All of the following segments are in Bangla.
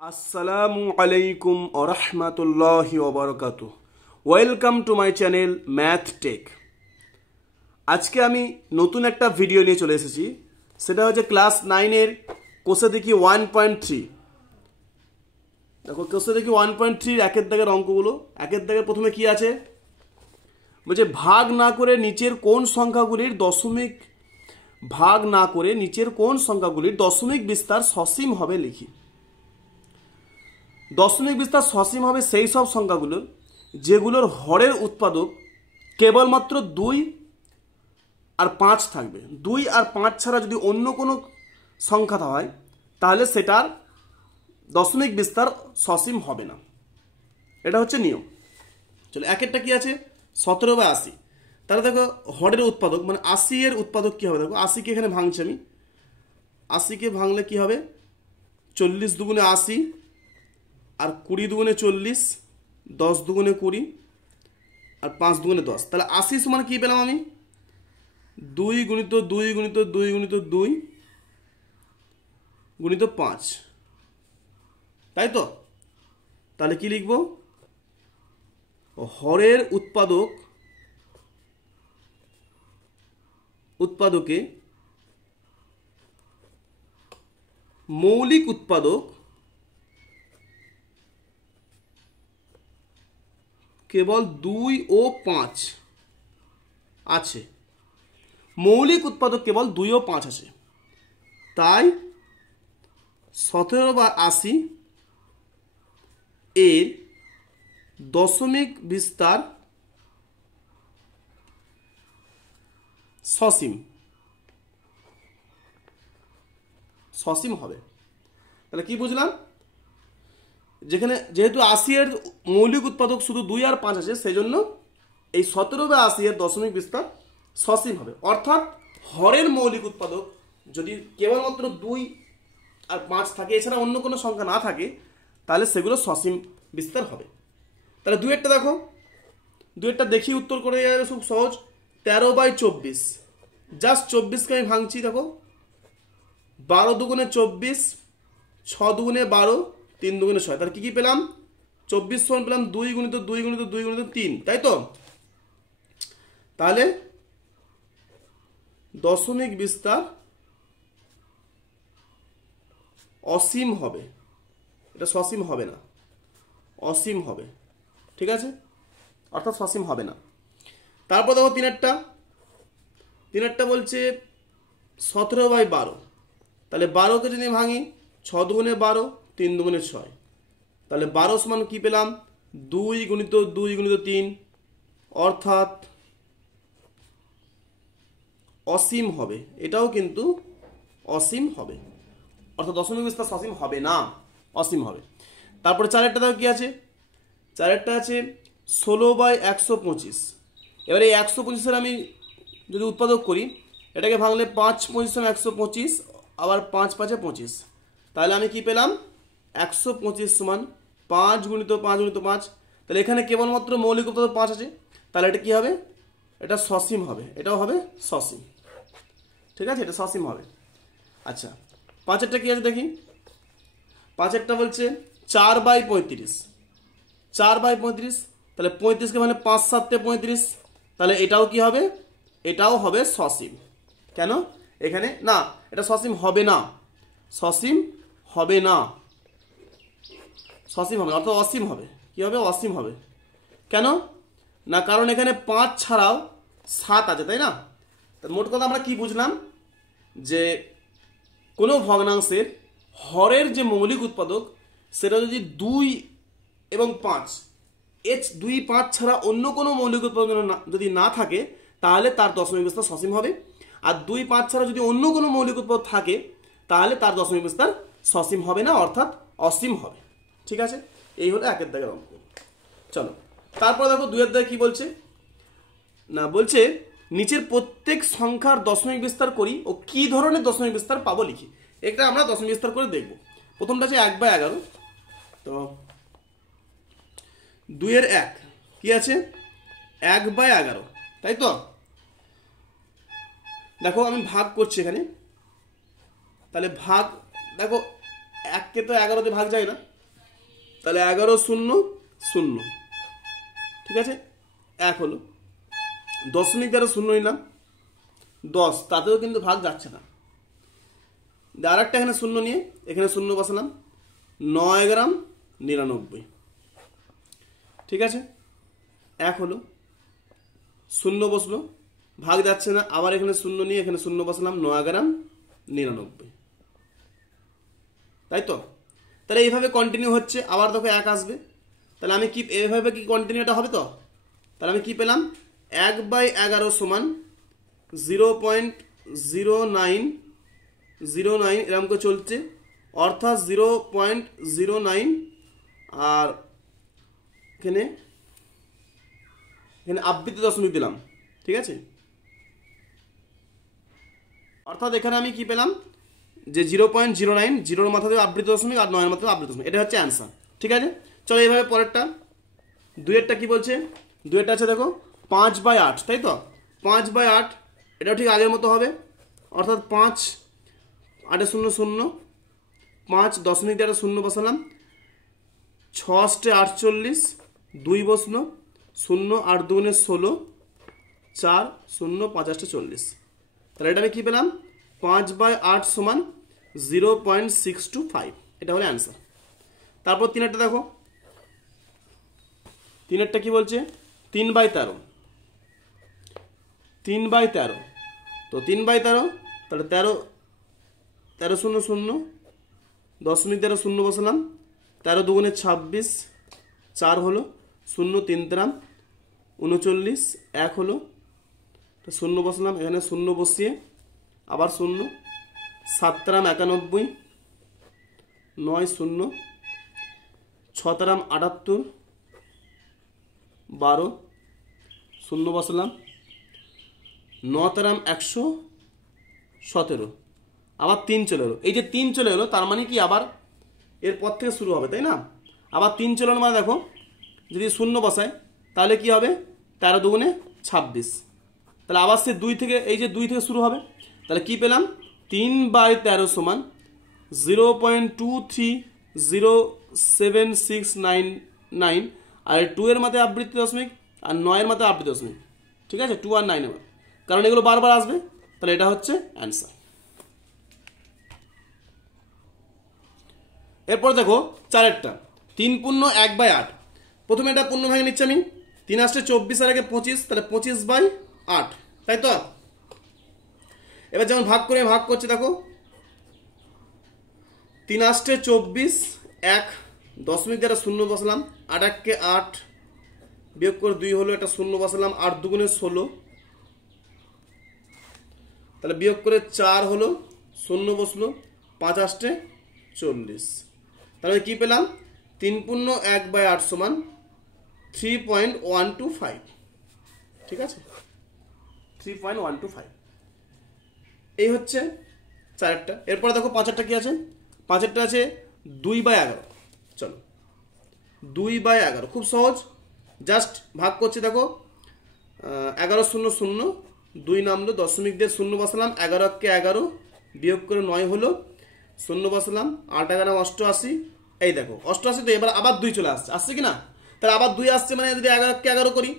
আসসালামু আলাইকুম ওরহমাতুল্লাহি ওবারাকাতুহু। Welcome to my channel math tech. আজকে আমি নতুন একটা ভিডিও নিয়ে চলে এসেছি। সেটা হচ্ছে ক্লাস 9-এর কোষে দেখি 1.3। দেখো কোষে দেখি 1.3 একের দাগের অঙ্কগুলো। একের দাগের প্রথমে কি আছে বলছে, ভাগ না করে নিচের কোন সংখ্যাগুলির দশমিক বিস্তার সসীম হবে লিখি। দশমিক বিস্তার সসীম হবে সেই সব সংখ্যাগুলো যেগুলোর হরের উৎপাদক কেবলমাত্র 2 আর 5 থাকবে। 2 আর 5 ছাড়া যদি অন্য কোনো সংখ্যা হয় তাহলে সেটার দশমিক বিস্তার সসীম হবে না। এটা হচ্ছে নিয়ম। চলো একেরটা কি আছে, 17/80। তাহলে দেখো হরের উৎপাদক মানে 80 এর উৎপাদক কি হবে, দেখো 80কে এখানে ভাঙছি আমি। 80কে ভাঙলে কি হবে, 40 দুগুণে 80 আর 20 দুগুণে 40, 10 দুগুণে 20 আর 5 দুগুণে 10। তাহলে 80 সমান কি পেলাম আমি, 2 গুণিত 2 গুণিত 2 গুণিত 2 গুণিত 5, তাই তো? তাহলে কি লিখব, হরের উৎপাদকে মৌলিক উৎপাদক কেবল 2 ও 5 আছে। মৌলিক উৎপাদক কেবল 2 ও 5 আছে। তাই 17/80 এর দশমিক বিস্তার সসীম হবে। তাহলে কি বুঝলাম, যেহেতু 80 এর মৌলিক উৎপাদক শুধু 2 আর 5 আছে, সেই জন্য এই 17/80 এর দশমিক বিস্তার সসীম হবে। অর্থাৎ হরের মৌলিক উৎপাদক যদি কেবলমাত্র 2 আর 5 থাকে, এছাড়া অন্য কোনো সংখ্যা না থাকে, তাহলে সেগুলো সসীম বিস্তার হবে। তাহলে দুয়েরটা দেখো, দুয়েরটা দেখি উত্তর করে যাবে খুব সহজ। 13/24, জাস্ট 24কে আমি ভাঙছি। দেখো 12 দুগুণে 24, 6 দুগুণে 12, 3 দুগুণে 6। তাহলে কি পেলাম, 24 সমান পেলাম 2 গুণিত 2 গুণিত 2 গুণিত 3, তাই তো? তাহলে দশমিক বিস্তার অসীম হবে, এটা সসীম হবে না, অসীম হবে। ঠিক আছে, অর্থাৎ সসীম হবে না। তারপর দেখো তিনেরটা বলছে 17/12। তাহলে 12কে যদি ভাঙি, 6 দুগুণে 12, 3 দুগুণে 6। তাহলে 12 সমান কি পেলাম, 2 গুণিত 2 গুণিত 3, অর্থাৎ অসীম হবে। এটাও কিন্তু অসীম হবে, অর্থাৎ দশমিক বিস্তার সসীম হবে না, অসীম হবে। তারপরে চারেরটা দেখো কি আছে, চারেরটা আছে 16/125। এবারে এই 125-এর আমি যদি উৎপাদক করি, এটাকে ভাঙলে 5 25 125, আবার 5 5 25। তাহলে আমি কি পেলাম, 125 সমান 5 গুণিত 5 গুণিত 5। তাহলে এখানে কেবলমাত্র মৌলিক উৎপাদক 5 আছে। তাহলে এটা কি হবে, এটা সসীম হবে, এটাও হবে সসীম। ঠিক আছে, এটা সসীম হবে। আচ্ছা, 5এরটা কি আছে দেখি। 5এরটা বলছে 4/35, 4/35। তাহলে 35কে মানে 5 7 35। তাহলে এটাও কি হবে, এটাও হবে সসীম। কেন, এখানে না, এটা সসীম হবে না, সসীম হবে না, সসীম হবে না, অর্থাৎ অসীম হবে। কি হবে, অসীম হবে। কেন না, কারণ এখানে 5 ছাড়াও 7 আছে, তাই না? মোট কথা আমরা কি বুঝলাম, যে কোনো ভগ্নাংশের হরের যে মৌলিক উৎপাদক সেটা যদি 2 এবং 5, 2 5 ছাড়া অন্য কোনো মৌলিক উৎপাদক যদি না থাকে, তাহলে তার দশমিক বিস্তার সসীম হবে। আর 2 5 ছাড়া যদি অন্য কোনো মৌলিক উৎপাদক থাকে, তাহলে তার দশমিক বিস্তার সসীম হবে না, অর্থাৎ অসীম হবে। ঠিক আছে, এই হলো একের দাগের অঙ্ক। চলো তারপর দেখো দুয়ের দাগে কি বলছে না, বলছে নিচের প্রত্যেক সংখ্যার দশমিক বিস্তার করি ও কি ধরনের দশমিক বিস্তার পাবো লিখি। এটা আমরা দশমিক বিস্তার করে দেখব। প্রথমটা আছে 1/11। তো 2-এর 1 কি আছে, 1/11, তাই তো? দেখো আমি ভাগ করছি এখানে। তাহলে ভাগ, দেখো 1কে তো 11 ভাগ যায় না, তাহলে 11 0 0, ঠিক আছে, 1 হলো। দশমিক দ্বারা 0 নিলাম 10, তাতেও কিন্তু ভাগ যাচ্ছে না। আর একটা এখানে 0 নিয়ে এখানে 0 বসালাম, 9 গ্রাম 99, ঠিক আছে, 1 হলো। 0 বসলো, ভাগ যাচ্ছে না, আবার এখানে 0 নিয়ে এখানে 0 বসালাম, 9 গ্রাম 99, তাই তো। তাহলে এইভাবে কন্টিনিউ হচ্ছে, আবার দেখো 1 আসবে, তাহলে আমি কি এইভাবে কি কন্টিনিউটা হবে তো। তাহলে আমি কি পেলাম, 1/11 সমান 0.0909 এরকম করে চলছে, অর্থাৎ 0.09। আর এখানে আবৃত্তি দশমিক দিলাম, ঠিক আছে, অর্থাৎ এখানে আমি কি পেলাম যে 0.09, 0-র মাথাতে আবৃত্তি দশমিক আর 9-এর মাথাতে আবৃত্তি দশমিক, এটা হচ্ছে অ্যান্সার, ঠিক আছে। চলো এইভাবে পরেরটা, 2-এরটা কি বলছে, 2-এরটা আছে দেখো 5/8, তাই তো, 5/8, এটাও ঠিক আগের মতো হবে, অর্থাৎ 5 8 0 0, 5 দশমিক দ্বারা 0 বসালাম, 6 48, 2 বসলো, 0 8 2 16, 4 0 5 8 40, তাহলে এটা আমি কি পেলাম, 5/8 সমান 0.625, এটা হলো অ্যান্সার। তারপর 3-এরটা দেখো, 3-এরটা কি বলছে, 3/13, 3/13, তো 3/13, তাহলে 13 0 0, দশমিক দ্বারা 0 বসালাম, 13 2 26, 4 হলো, 0 3 গ্রাম 39, 1 হলো, 0 বসালাম, এখানে 0 বসিয়ে আবার 0, 7 গ্রাম 91, 9 0, 6 গ্রাম 78, 12, 0 বসালাম, 9 গ্রাম 117, আবার 3 চলে এলো। এই যে 3 চলে এলো তার মানে কি আবার এরপর থেকে শুরু হবে, তাই না। আবার 3 চলে এলো মানে দেখো যদি 0 বসায় তাহলে কি হবে, 13 2 26, তাহলে আবার সে 2 থেকে, এই যে 2 থেকে শুরু হবে, তাহলে কি পেলাম, 3/13 সমান 0.230769, আর 2-এর মাথায় আবৃত্তি দশমিক আর 9-এর মাথায় আবৃত্তি দশমিক, ঠিক আছে, 2 আর 9-এর মাথায়, কারণ এগুলো বারবার আসবে, তাহলে এটা হচ্ছে অ্যান্সার। এরপর দেখো 4-এরটা, 3 পূর্ণ 1/8, প্রথমে এটা পূর্ণ ভাগে নিচ্ছি আমি, 3 আসছে 24 আর আগে 25, তাহলে 25/8, তাই তো। এবার যেমন ভাগ করে ভাগ করছে দেখো, 3 আসছে 24, 1 দশমিক দ্বারা 0 বসালাম, 8 1 8, বিয়োগ করে 2 হলো, এটা 0 বসালাম, 8 2 16, তাহলে বিয়োগ করে 4 হলো, 0 বসলো, 5 আসছে 40, তাহলে কি পেলাম, 3 পূর্ণ 1/8 সমান 3.125, ঠিক আছে, 3.125, এই হচ্ছে 4-এরটা। এরপরে দেখো 5-এরটা কি আছে, 5-এরটা আছে 2/11, চলো 2/11 খুব সহজ, জাস্ট ভাগ করছি দেখো, 11 0 0, 2 নামলো, দশমিক দিয়ে 0 বসালাম, 11 1 11, বিয়োগ করে 9 হলো, 0 বসালাম, 8 11 88, এই দেখো 88, তো এবার আবার 2 চলে আসছে কি না, তাহলে আবার 2 আসছে, মানে যদি 11 কে 11 করি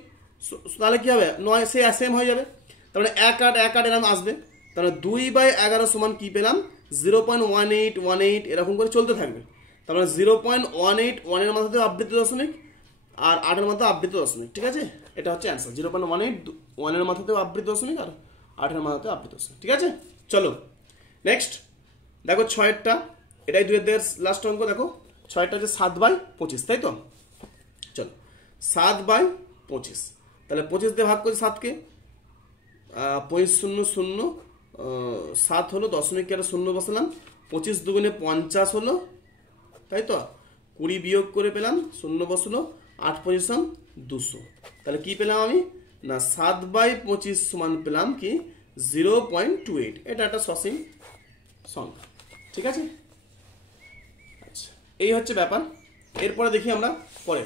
তাহলে কি হবে, 9 সে সেম হয়ে যাবে, তাহলে 1 8 1 8 এরকম আসবে, তাহলে 2/11 সমান কি পেলাম, 0.1818 এরকম করে চলতে থাকবে, তাহলে 0.181 এর মাথাতে আবৃত্তি দশমিক আর 8 এর মাথাতে আবৃত্তি দশমিক, ঠিক আছে, এটা হচ্ছে অ্যান্সার। 0.181 এর মাথাতে আবৃত্তি দশমিক আর 8 এর মাথাতে আবৃত্তি দশমিক, ঠিক আছে। চলো নেক্সট দেখো 6-এরটা, এটাই 2-এর লাস্ট অঙ্ক, দেখো 6-এরটা হচ্ছে 7/25, তাই তো। চলো 7/25, তাহলে 25 দিয়ে ভাগ করছি 7-কে, 5 0 0, 7 হলো, দশমিক 0 বসালাম, 25 2 50 হলো, তাই তো, 20 বিয়োগ করে পেলাম, 0 বসলো, 8 পজিশন 200, তাহলে কি পেলাম আমি না, 7/25 সমান পেলাম কি 0.28, এটা একটা সসীম সংখ্যা, ঠিক আছে। আচ্ছা এই হচ্ছে ব্যাপার। এরপরে দেখি আমরা পরে,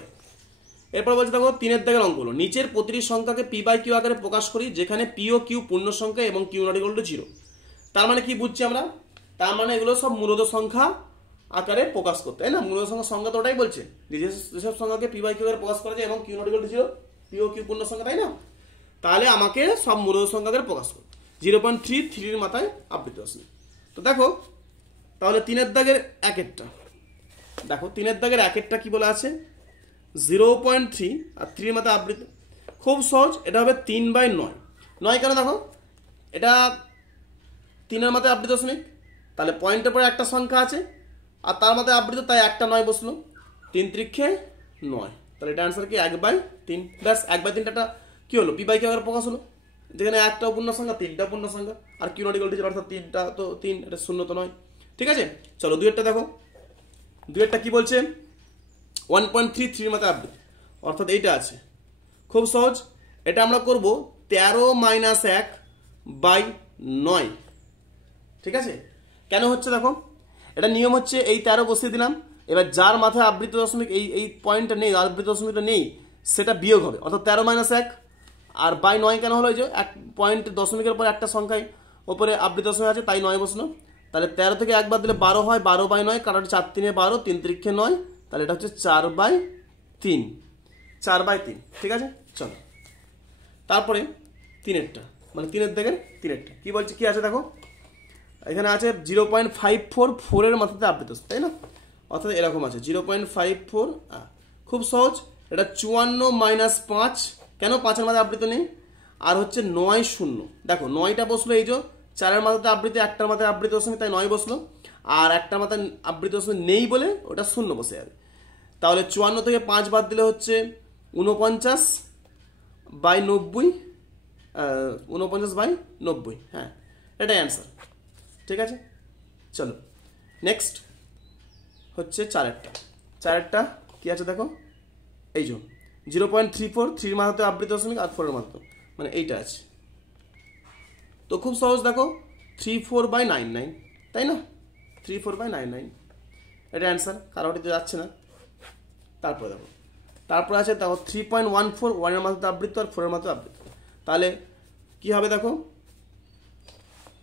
এরপর বলছে দেখো 3-এর দাগের অঙ্কগুলো, নিচের প্রতিটি সংখ্যাকে p/q আকারে প্রকাশ করি যেখানে p ও q পূর্ণ সংখ্যা এবং q ≠ 0, তার মানে কি বুঝছি আমরা, তার মানে এগুলো সব মূলদ সংখ্যা আকারে প্রকাশ করতে, তাই না? মূলদ সংখ্যার সংজ্ঞা তো ওটাই বলছে, যেসব সংখ্যাকে পি বাই কিউ আকারে প্রকাশ করা যায় এবং Q not equal to 0, P ও কিউ পূর্ণ সংখ্যা, তাই না? তাহলে আমাকে সব মূলদ সংখ্যা আকারে প্রকাশ করতে। 0.33 মাথায় আবৃত দশমিক। তো দেখো তাহলে 3-এর দাগের 1-এরটা দেখো, 3-এর দাগের 1-এরটা কি বলা আছে? 0.3 আর 3 মাথায় আবৃত। খুব সহজ, এটা হবে 3/9। 9 কেন? দেখো এটা 3-এর মাথায় আবৃত দশমিক, তাহলে পয়েন্টের পরে একটা সংখ্যা আছে আর তার মাথায় আবৃত, তাই একটা 9 বসলো। 3 × 9, তাহলে এটা আনসার কি 1/3। ব্যাস 1/3টা কি হলো? পি বাই কিউ আকারে প্রকাশ হলো, যেখানে একটাও পূর্ণ সংখ্যা, 3টা পূর্ণ সংখ্যা, আর কিউ নট ইকুয়াল টু 0 অর্থাৎ 3টা তো 3, এটা 0 তো নয়। ঠিক আছে, চলো 2-এরটা দেখো। 2-এরটা কি বলছে? 1.33 মাথায় আবৃত, অর্থাৎ এইটা আছে। খুব সহজ, এটা আমরা করব 13 - 1/9। ঠিক আছে, কেন হচ্ছে দেখো, এটা নিয়ম হচ্ছে এই 13 বসিয়ে দিলাম, এবার যার মাথায় আবৃত দশমিক এই পয়েন্টটা নেই, আবৃত দশমিকটা নেই, সেটা বিয়োগ হবে, অর্থাৎ 13 - 1 আর 9 কেন হলো? এই যে এক পয়েন্ট দশমিকের পর একটা সংখ্যায় ওপরে আবৃত দশমিক আছে, তাই 9 বসলো। তাহলে 13 থেকে 1 বাদ দিলে 12 হয়, 12/9, কারণ 4 × 3 = 12, 3 × 9, তাহলে এটা হচ্ছে 4/3, 4/3। ঠিক আছে, চলো তারপরে 3-এরটা, মানে 3-এর দাগের 3-এরটা কি বলছে, কি আছে দেখো, এখানে আছে 0.54, 4-এর মাথাতে আবৃত, তাই না? অর্থাৎ এরকম আছে 0.54। খুব সহজ, এটা 54 - 5, কেন? 5-এর মাথায় আবৃত নেই, আর হচ্ছে 9 0। দেখো 9টা বসলো, এই যে 4-এর মাথাতে আবৃত, 1টার মাথায় আবৃত দশমিক, তাই 9 বসলো, আর 1টার মাথায় আবৃত দশমিক নেই বলে ওটা 0 বসে যাবে। তাহলে 54 থেকে 5 বাদ দিলে হচ্ছে 49/90, 49/90। হ্যাঁ, এটাই অ্যান্সার। ঠিক আছে, চলো নেক্সট হচ্ছে 4-এরটা কি আছে দেখো, এই যে 0.34, 3-এর মাথাতে আবৃত দশমিক আর 4-এর মাথাতে, মানে এইটা আছে। তো খুব সহজ, দেখো 34/99, তাই না? 34/99, এটা অ্যান্সার, কারোটিতে যাচ্ছে না। তারপরে দেখো, তারপর আছে দেখো 3.14, 1-এর মাথাতে আবৃত আর 4-এর মাথাতে আবৃত, তাহলে কি হবে দেখো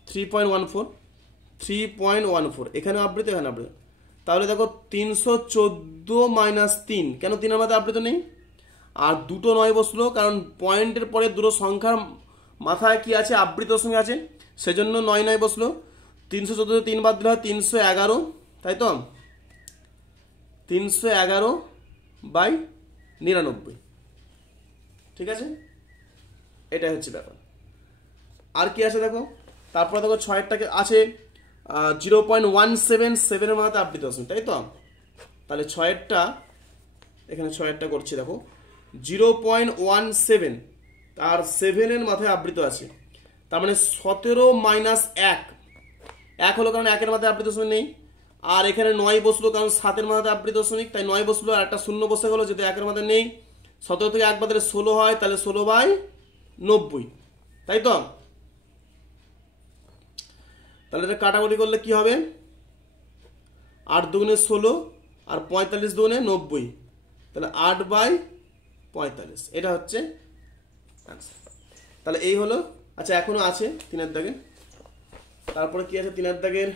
3.14 এখানে আবৃত, এখানে আবৃত, তাহলে দেখো 314 - 3, কেন? 3-এর মাথায় আবৃত নেই, আর দুটো 9 বসলো, কারণ পয়েন্টের পরে দুটো সংখ্যার মাথায় কি আছে? আবৃত দশমিক আছে, সেজন্য 9 9 বসলো। 314 3 বাদ দিলে হয় 311, তাই তো? 311/99। ঠিক আছে, এটাই হচ্ছে ব্যাপার। আর কি আছে দেখো, তারপরে দেখো 6-এরটাকে আছে 0.17, 7-এর মাথাতে আবৃত দশমিক, তাই তো? তাহলে 6-এরটা, এখানে 6-এরটা করছি, দেখো 0.17 আর 7-এর মাথায় আবৃত আছে, তার মানে 17 - 1 হলো, কারণ 1-এর মাথায় আবৃত দশমিক নেই, আর এখানে 9 বসলো, কারণ 7-এর মাথাতে আবৃত দশমিক, তাই 9 বসলো, আর একটা 0 বসে গেলো, যেহেতু 1-এর মাথায় নেই। 17 থেকে 1 বাদ দিলে 16 হয়, তাহলে 16/90, তাই তো? তাহলে এটা কাটাকুটি করলে কি হবে? 8 দুগুণে 16 আর 45 দুগুণে 90, তাহলে 8/45, এটা হচ্ছে আনসার। তাহলে এই হলো। আচ্ছা, এখনো আছে 3-এর দাগে, তারপরে কি আছে 3-এর দাগের?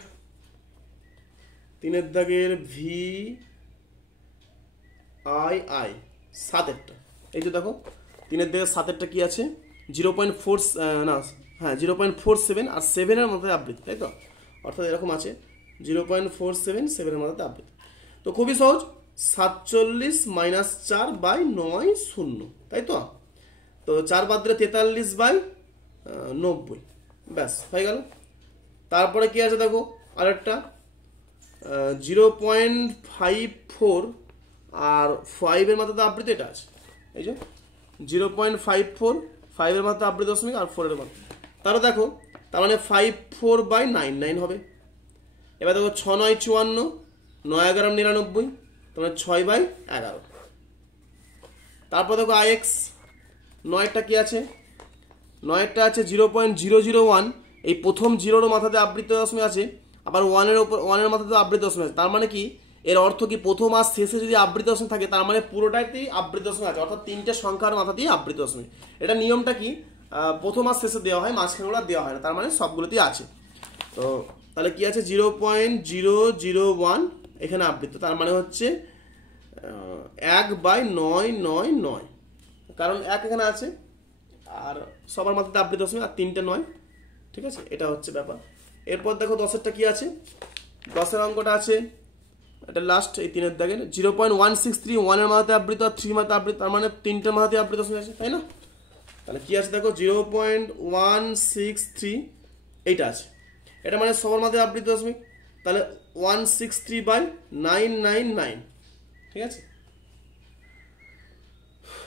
3-এর দাগের VII 7-এরটা, এই যে দেখো 3-এর দাগের 7-এরটা কি আছে? 0.4 না, হ্যাঁ 0.47 আর 7-এর মাথায় আবৃত, তাই তো? অর্থাৎ এরকম আছে 0.47, 7-এর মাথাতে আবৃত। তো খুবই সহজ, 47 - 4/9 0, তাই তো? তো 4 বাদ দিলে 43/90, ব্যাস হয়ে গেল। তারপরে কি আছে দেখো, আরেকটা 0.54 আর 5-এর মাথাতে আবৃত, এটা আছে, এই যে 0.54, 5-এর মাথাতে আবৃত দশমিক আর 4-এর মাথা, তাহলে দেখো তার মানে 54/99 হবে। এবার দেখো 6 9 54, 9 11 99, তার মানে 6/11। তারপর দেখো IX 9-টা কি আছে? 9-টা আছে 0.001, এই প্রথম 0-এর মাথাতে আবৃত দশমিক আছে, আবার 1-এর মাথাতে আবৃত দশমিক আছে, তার মানে কি? এর অর্থ কি? প্রথম আর শেষে যদি আবৃত দশমিক থাকে, তার মানে পুরোটাইতেই আবৃত দশমিক আছে, অর্থাৎ 3টে সংখ্যার মাথাতেই আবৃত দশমিক। এটা নিয়মটা কি? প্রথম আর শেষে দেওয়া হয়, মাঝখানেগুলো দেওয়া হয় না, তার মানে সবগুলোতেই আছে। তো তাহলে কি আছে? 0.001, এখানে আবৃত্ত, তার মানে হচ্ছে 1/999, কারণ 1 এখানে আছে আর সবার মাথাতে আবৃত দশমিক আর 3টে 9, ঠিক আছে, এটা হচ্ছে ব্যাপার। এরপর দেখো 10এরটা কি আছে, 10এর অঙ্কটা আছে এটা লাস্ট এই 3-এর দাগের 0.163, 1-এর মাথাতে আবৃত আর 3 মাথাতে আবৃত, তার মানে 3টে মাথাতে আবৃত দশমিক আছে, তাই না? তাহলে কি আছে দেখো 0.163 এইটা আছে, এটা মানে সবার মাথাতে আবৃত দশমিক, তাহলে 163/999, ঠিক আছে,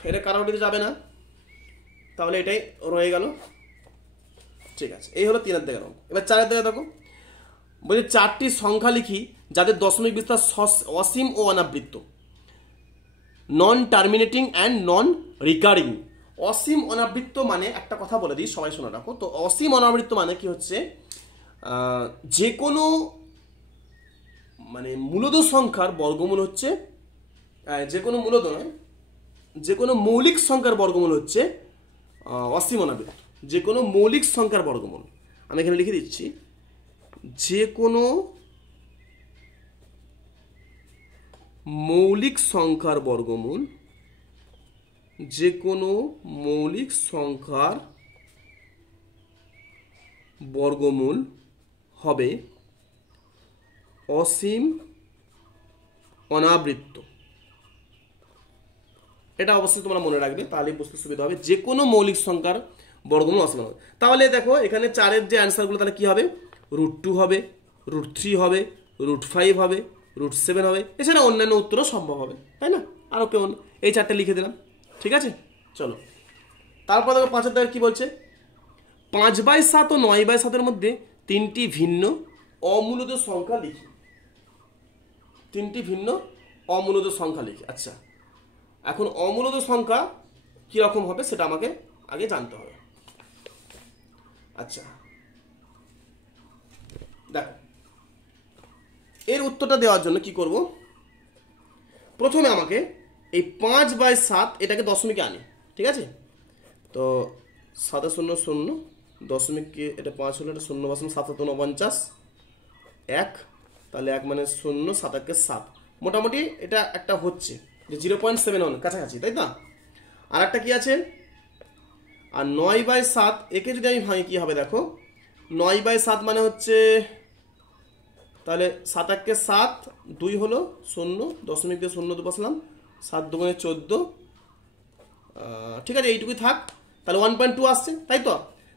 এটা কারোটিতে যাবে না, তাহলে এটাই রয়ে গেল, ঠিক আছে। এই হলো 3-এর দাগের অঙ্ক। এবার 4-এর দাগে দেখো, বলছে 4টি সংখ্যা লিখি যাদের দশমিক বিস্তার অসীম ও অনাবৃত্ত, নন টার্মিনেটিং অ্যান্ড নন রিকারিং। অসীম অনাবৃত্ত মানে একটা কথা বলে দিই, সবাই শোনা রাখো। তো অসীম অনাবৃত্ত মানে কি হচ্ছে, যে কোনো মানে মূলদ সংখ্যার বর্গমূল হচ্ছে, যে কোনো মূলদ নয়, যে কোনো মৌলিক সংখ্যার বর্গমূল হচ্ছে অসীম অনাবৃত্ত। যে কোনো মৌলিক সংখ্যার বর্গমূল, আমি এখানে লিখে দিচ্ছি, যে কোনো মৌলিক সংখ্যার বর্গমূল, যে কোনো মৌলিক সংখ্যার বর্গমূল হবে অসীম অনাবৃত্ত। এটা অবশ্যই তোমরা মনে রাখবে, তাহলে বুঝতে সুবিধা হবে। যে কোনো মৌলিক সংখ্যার বর্গমূল অসীম হবে। তাহলে দেখো এখানে 4-এর যে অ্যান্সারগুলো, তাহলে কি হবে, √2 হবে, √3 হবে, √5 হবে, √7 হবে, এছাড়া অন্যান্য উত্তরও সম্ভব হবে, তাই না? আরও কেমন, এই 4টে লিখে দিলাম, ঠিক আছে। চলো তারপর দেখো 5-এর দাগের কি বলছে, 5/7 ও 9/7-এর মধ্যে 3টি ভিন্ন অমূলদ সংখ্যা লিখি। 3টি ভিন্ন অমূলদ সংখ্যা লিখি। আচ্ছা, এখন অমূলদ সংখ্যা কিরকম হবে সেটা আমাকে আগে জানতে হবে। আচ্ছা দেখো, এর উত্তরটা দেওয়ার জন্য কি করব, প্রথমে আমাকে এই 5/7 এটাকে দশমিকে আনি, ঠিক আছে। তো 7 0 0 দশমিককে, এটা 5 হলো, এটা 0 বসানো, 7 7 49, 1, তাহলে 1 মানে 0, 7 1 7, মোটামুটি এটা একটা হচ্ছে যে 0.71 কাছাকাছি, তাই তো। আর একটা কি আছে, আর 9/7 একে যদি আমি ভাঙি কি হবে দেখো, 9/7 মানে হচ্ছে, তাহলে 7 1 7, 2 হলো 0, দশমিক দিয়ে 0 বসালাম, 7 2 14, ঠিক আছে, এইটুকুই থাক। তাহলে 1.2 আসছে, তাই তো।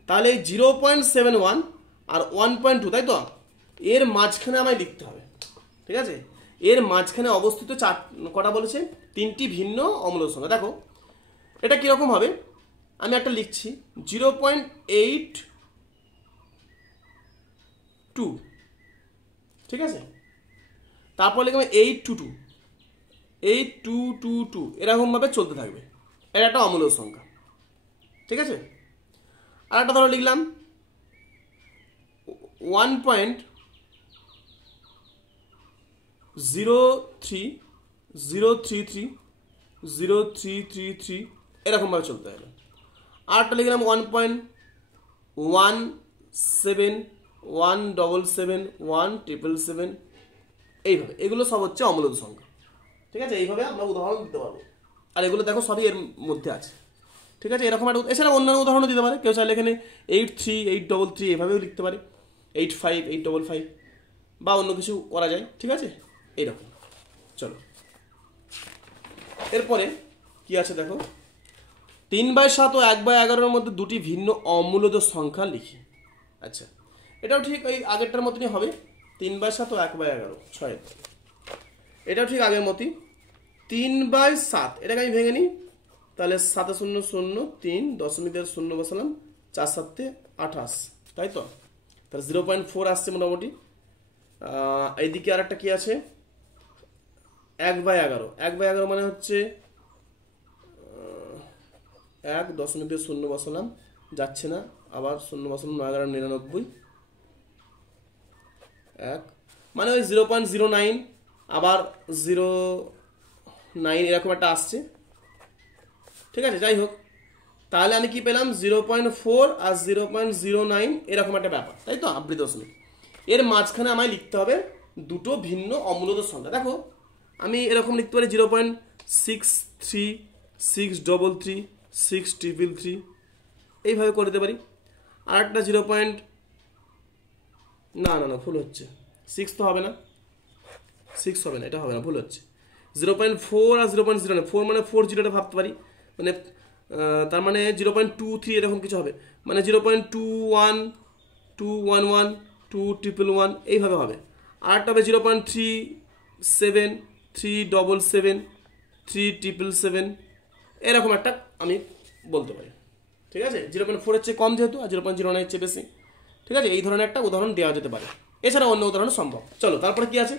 তাহলে এই 0.71 আর 1.2, তাই তো, এর মাঝখানে আমায় লিখতে হবে, ঠিক আছে। এর মাঝখানে অবস্থিত কটা বলেছে, 3টি ভিন্ন অমূলদ সংখ্যা। দেখো এটা কিরকম হবে, আমি একটা লিখছি 0.82, ঠিক আছে। তারপর লিখলাম 822, 8222, এরকমভাবে চলতে থাকবে। এটা একটা অমূলদ সংখ্যা, ঠিক আছে। আর একটা ধরো লিখলাম 1.0330333 এরকমভাবে চলতে হবে। আর একটা লিখলাম 1.171771777, এইভাবে। এগুলো সব হচ্ছে অমূলদ সংখ্যা, ঠিক আছে। এইভাবে আমরা উদাহরণ দিতে পারবো, আর এগুলো দেখো সবই এর মধ্যে আছে, ঠিক আছে। এরকম একটা, এছাড়া অন্যান্য উদাহরণও দিতে পারে কেউ চাইলে, এখানে 83 833 এভাবেও লিখতে পারে, 85 855, বা অন্য কিছু করা যায়, ঠিক আছে, এইরকম। চলো এরপরে কি আছে দেখো, 3/7 ও 1/11-এর মধ্যে 2টি ভিন্ন অমূলদ সংখ্যা লিখি। আচ্ছা, এটাও ঠিক ওই আগেরটার মতনই হবে, 3/7 ও 1/11, 6, এটাও ঠিক আগের মতই। 3/7 এটাকে আমি ভেঙে নিই, তাহলে 7 0 0 3, দশমিক দিয়ে 0 বসালাম, 4 7 28, তাই তো। তাহলে 0.4 আসছে মোটামুটি। এইদিকে আর একটা কি আছে, 1/11, 1/11 মানে হচ্ছে 1, দশমিক দিয়ে 0 বসালাম, যাচ্ছে না, আবার 0 বসালাম, 9 11 99, 1 মানে ওই 0.09, আবার 0.9 এরকম একটা আসছে, ঠিক আছে। যাই হোক, তাহলে আমি কি পেলাম, 0.4 আর 0.09 এরকম একটা ব্যাপার, তাই তো, আবৃত দশমিক। এর মাঝখানে আমায় লিখতে হবে দুটো ভিন্ন অমূলদ সংখ্যা। দেখো আমি এরকম লিখতে পারি 0.636336333 এইভাবে করে দিতে পারি। আর একটা 0. না না না ভুল হচ্ছে, 6 তো হবে না, 6 হবে না, এটা হবে না, ভুল হচ্ছে। 0.4 আর 0.0, 4 মানে 40 এটা ভাবতে পারি, মানে তার মানে 0.23 এরকম কিছু হবে, মানে 0.212112111 এইভাবে হবে। আর একটা হবে 0.37377377 এরকম একটা আমি বলতে পারি। ঠিক আছে, 0.4 চেয়ে কম যেহেতু, আর 0.09 চেয়ে বেশি। ঠিক আছে, এই ধরনের একটা উদাহরণ দেওয়া যেতে পারে, এছাড়া অন্য উদাহরণ সম্ভব। চলো তারপরে কি আছে,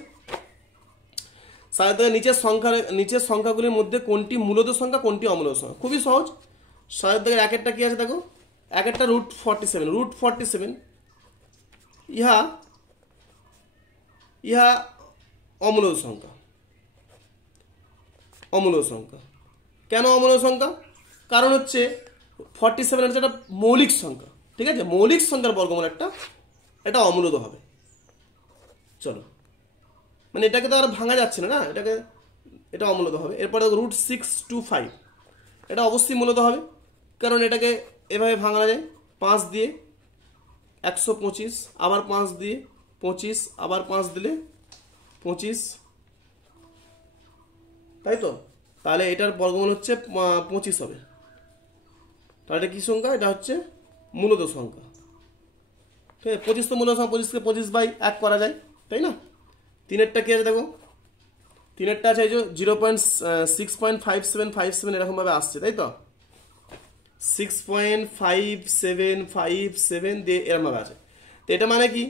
নিচের সংখ্যাগুলির মধ্যে কোনটি মূলদ সংখ্যা কোনটি অমূলদ সংখ্যা। খুবই সহজ। সায়ের দাগের একেরটা কি আছে দেখো, একেরটা √47 ইহা অমূলদ সংখ্যা। অমূলদ সংখ্যা কেন অমূলদ সংখ্যা? কারণ হচ্ছে 47 হচ্ছে একটা মৌলিক সংখ্যা। ঠিক আছে, মৌলিক সংখ্যার বর্গমূল এটা অমূলদ হবে। চলো, মানে এটাকে তো আর ভাঙা যাচ্ছে না, এটা অমূলদ হবে। এরপরে √625 এটা অবশ্যই মূলদ হবে, কারণ এটাকে এভাবে ভাঙা যায়, 5 দিয়ে 125, আবার 5 দিয়ে 25, আবার 5 দিলে 25, তাই তো? তাহলে এটার বর্গমূল হচ্ছে 25 হবে। তাহলে এটা কি সংখ্যা? এটা হচ্ছে মূলদ সংখ্যা। ঠিক আছে, 25 তো মূলদ সংখ্যা, 25কে 25/1 করা যায়, তাই না? তিনেরটা কি আছে দেখো, তিনেরটা আছে এই যে 0.6.5757 এরকমভাবে আসছে, তাই তো? 6.5757 দিয়ে এরকমভাবে আছে। তো এটা মানে কি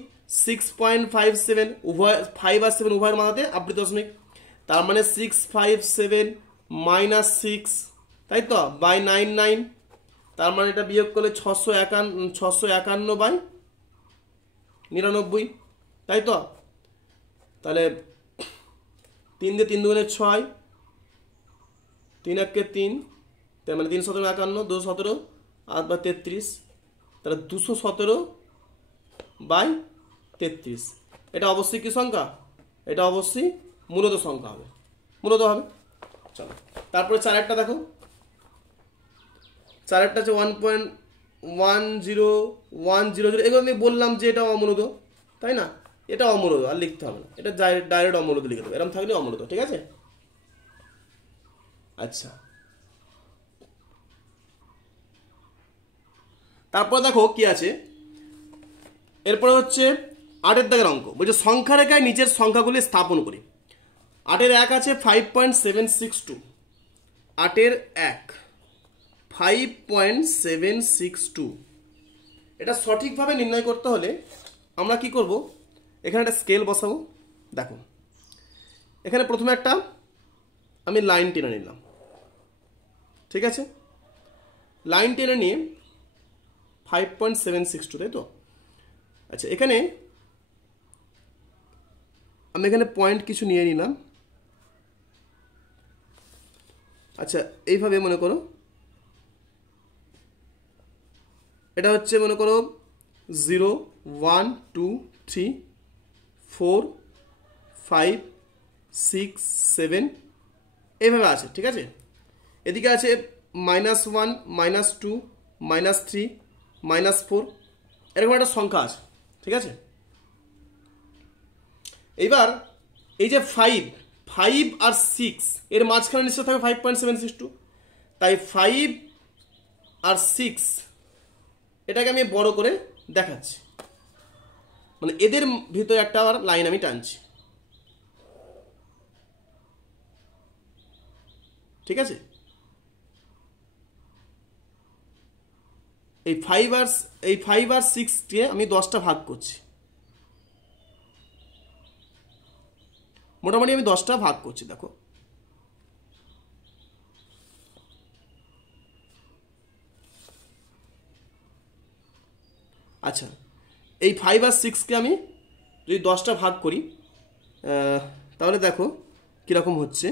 6.57 উভয় 5 আর 7 উভয়ের মাথাতে আবৃত দশমিক, তার মানে 657 - 6, তাই তো, বাই 99, তার মানে এটা বিয়োগ করলে 651/99, তাই তো? তাহলে 3 দিয়ে 3 দুগুণে 6, 3 একে 3, তার মানে 3 17 51, 217 8 বা 33, তাহলে 217/33। এটা অবশ্যই কি সংখ্যা? এটা অবশ্যই মূলদ সংখ্যা হবে, মূলদ হবে। চলো তারপরে চারেরটা দেখো, চারেরটা হচ্ছে 1.10100, এগুলো আমি বললাম যে এটা অমূলদ, তাই না? এটা অমূলদ, আর লিখতে হবে না, এটা ডাইরেক্ট অমূলদ লিখে দেবো, এরকম থাকলে অমূলদ। ঠিক আছে, আচ্ছা। তারপর দেখো কি আছে, এরপরে হচ্ছে 8 দাগের অঙ্ক, বলছে সংখ্যা রেখায় নিচের সংখ্যাগুলি স্থাপন করি। 8 1 আছে 5.762, 8 1 5.762। এটা সঠিকভাবে নির্ণয় করতে হলে আমরা কি করব, এখানে একটা স্কেল বসাবো। দেখো এখানে প্রথমে একটা আমি লাইন টেনে নিলাম, ঠিক আছে, লাইন টেনে নিয়ে 5.762, তাই তো? আচ্ছা, এখানে আমি পয়েন্ট কিছু নিয়ে নিলাম। আচ্ছা, এইভাবে মনে করো, এটা হচ্ছে মনে করো 0 1 2 3 4 5 6 7 এইভাবে আছে, ঠিক আছে? এদিকে আছে -1 -2 -3 -4, এরকম একটা সংখ্যা আছে, ঠিক আছে? এইবার এই যে 5 আর 6 এর মাঝখানে নিশ্চয় থাকবে 5.762, তাই 5 আর 6 এটাকে আমি বড় করে দেখাচ্ছি, মানে এদের ভিতরে একটা আবার লাইন আমি টানছি, ঠিক আছে? এই 5 আর 6কে আমি 10টা ভাগ করছি, মোটামুটি আমি 10টা ভাগ করছি, দেখো। আচ্ছা, এই 5 আর 6কে আমি যদি 10টা ভাগ করি, তাহলে দেখো কীরকম হচ্ছে।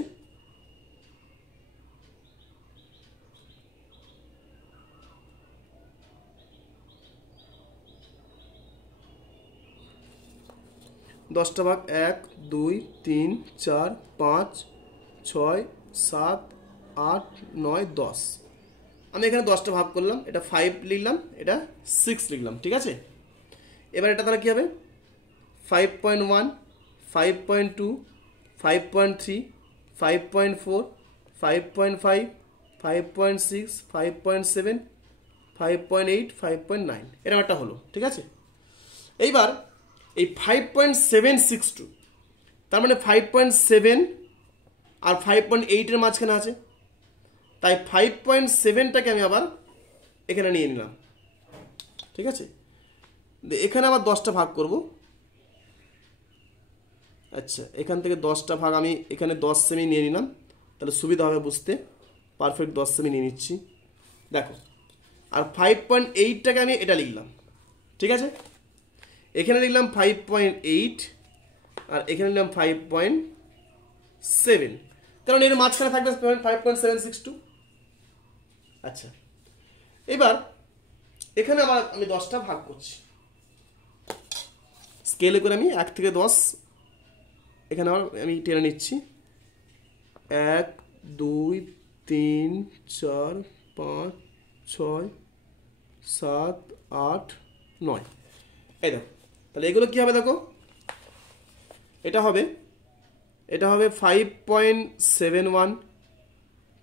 10টা ভাগ 1 2 3 4 5 6 7 8 9 10। আমি এখানে 10টা ভাগ করলাম, এটা 5 লিখলাম, এটা 6 লিখলাম, ঠিক আছে। এবার এটা তাহলে কী হবে 5.1 5.2 5.3 5.4 5.5 5.6 5.7 5.8 5.9 এরকম একটা হলো, ঠিক আছে। এইবার এই 5.762 তার মানে 5.7 আর 5.8 এর মাঝখানে আছে, তাই 5.7টাকে আমি আবার এখানে নিয়ে নিলাম, ঠিক আছে। এখানে আবার 10টা ভাগ করব। আচ্ছা, এখান থেকে 10টা ভাগ আমি এখানে 10 সেমি নিয়ে নিলাম, তাহলে সুবিধা হবে বুঝতে। পারফেক্ট 10 সেমি নিয়ে নিচ্ছি, দেখো। আর 5.8টাকে আমি এটা লিখলাম, ঠিক আছে। এখানে লিখলাম 5.8 আর এখানে লিখলাম 5.7, কারণ এর মাঝখানে থাকবে 5.762। আচ্ছা, এবার এখানে আবার আমি 10টা ভাগ করছি, স্কেলে করে আমি 1 থেকে 10 এখানে আবার আমি টেনে নিচ্ছি। 1 2 3 4 5 6 7 8 9। এই দেখো, তাহলে এগুলো কী হবে দেখো, এটা হবে 5.71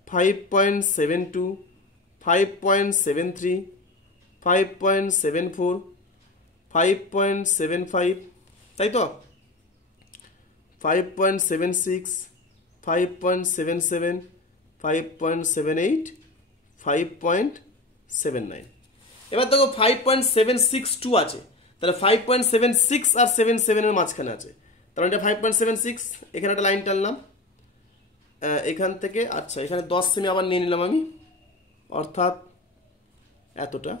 5.72 5.73 5.74 5.75, তাই তো 5.76 5.77 5.78 5.79। এবার দেখো 5.762 আছে, তাহলে 5.76 আর 77 এর মাঝখানে আছে, তার মানে এটা 5.76। এখানে একটা লাইন টানলাম এখান থেকে। আচ্ছা, এখানে 10 সেমি আবার নিয়ে নিলাম আমি, অর্থাৎ এতটা।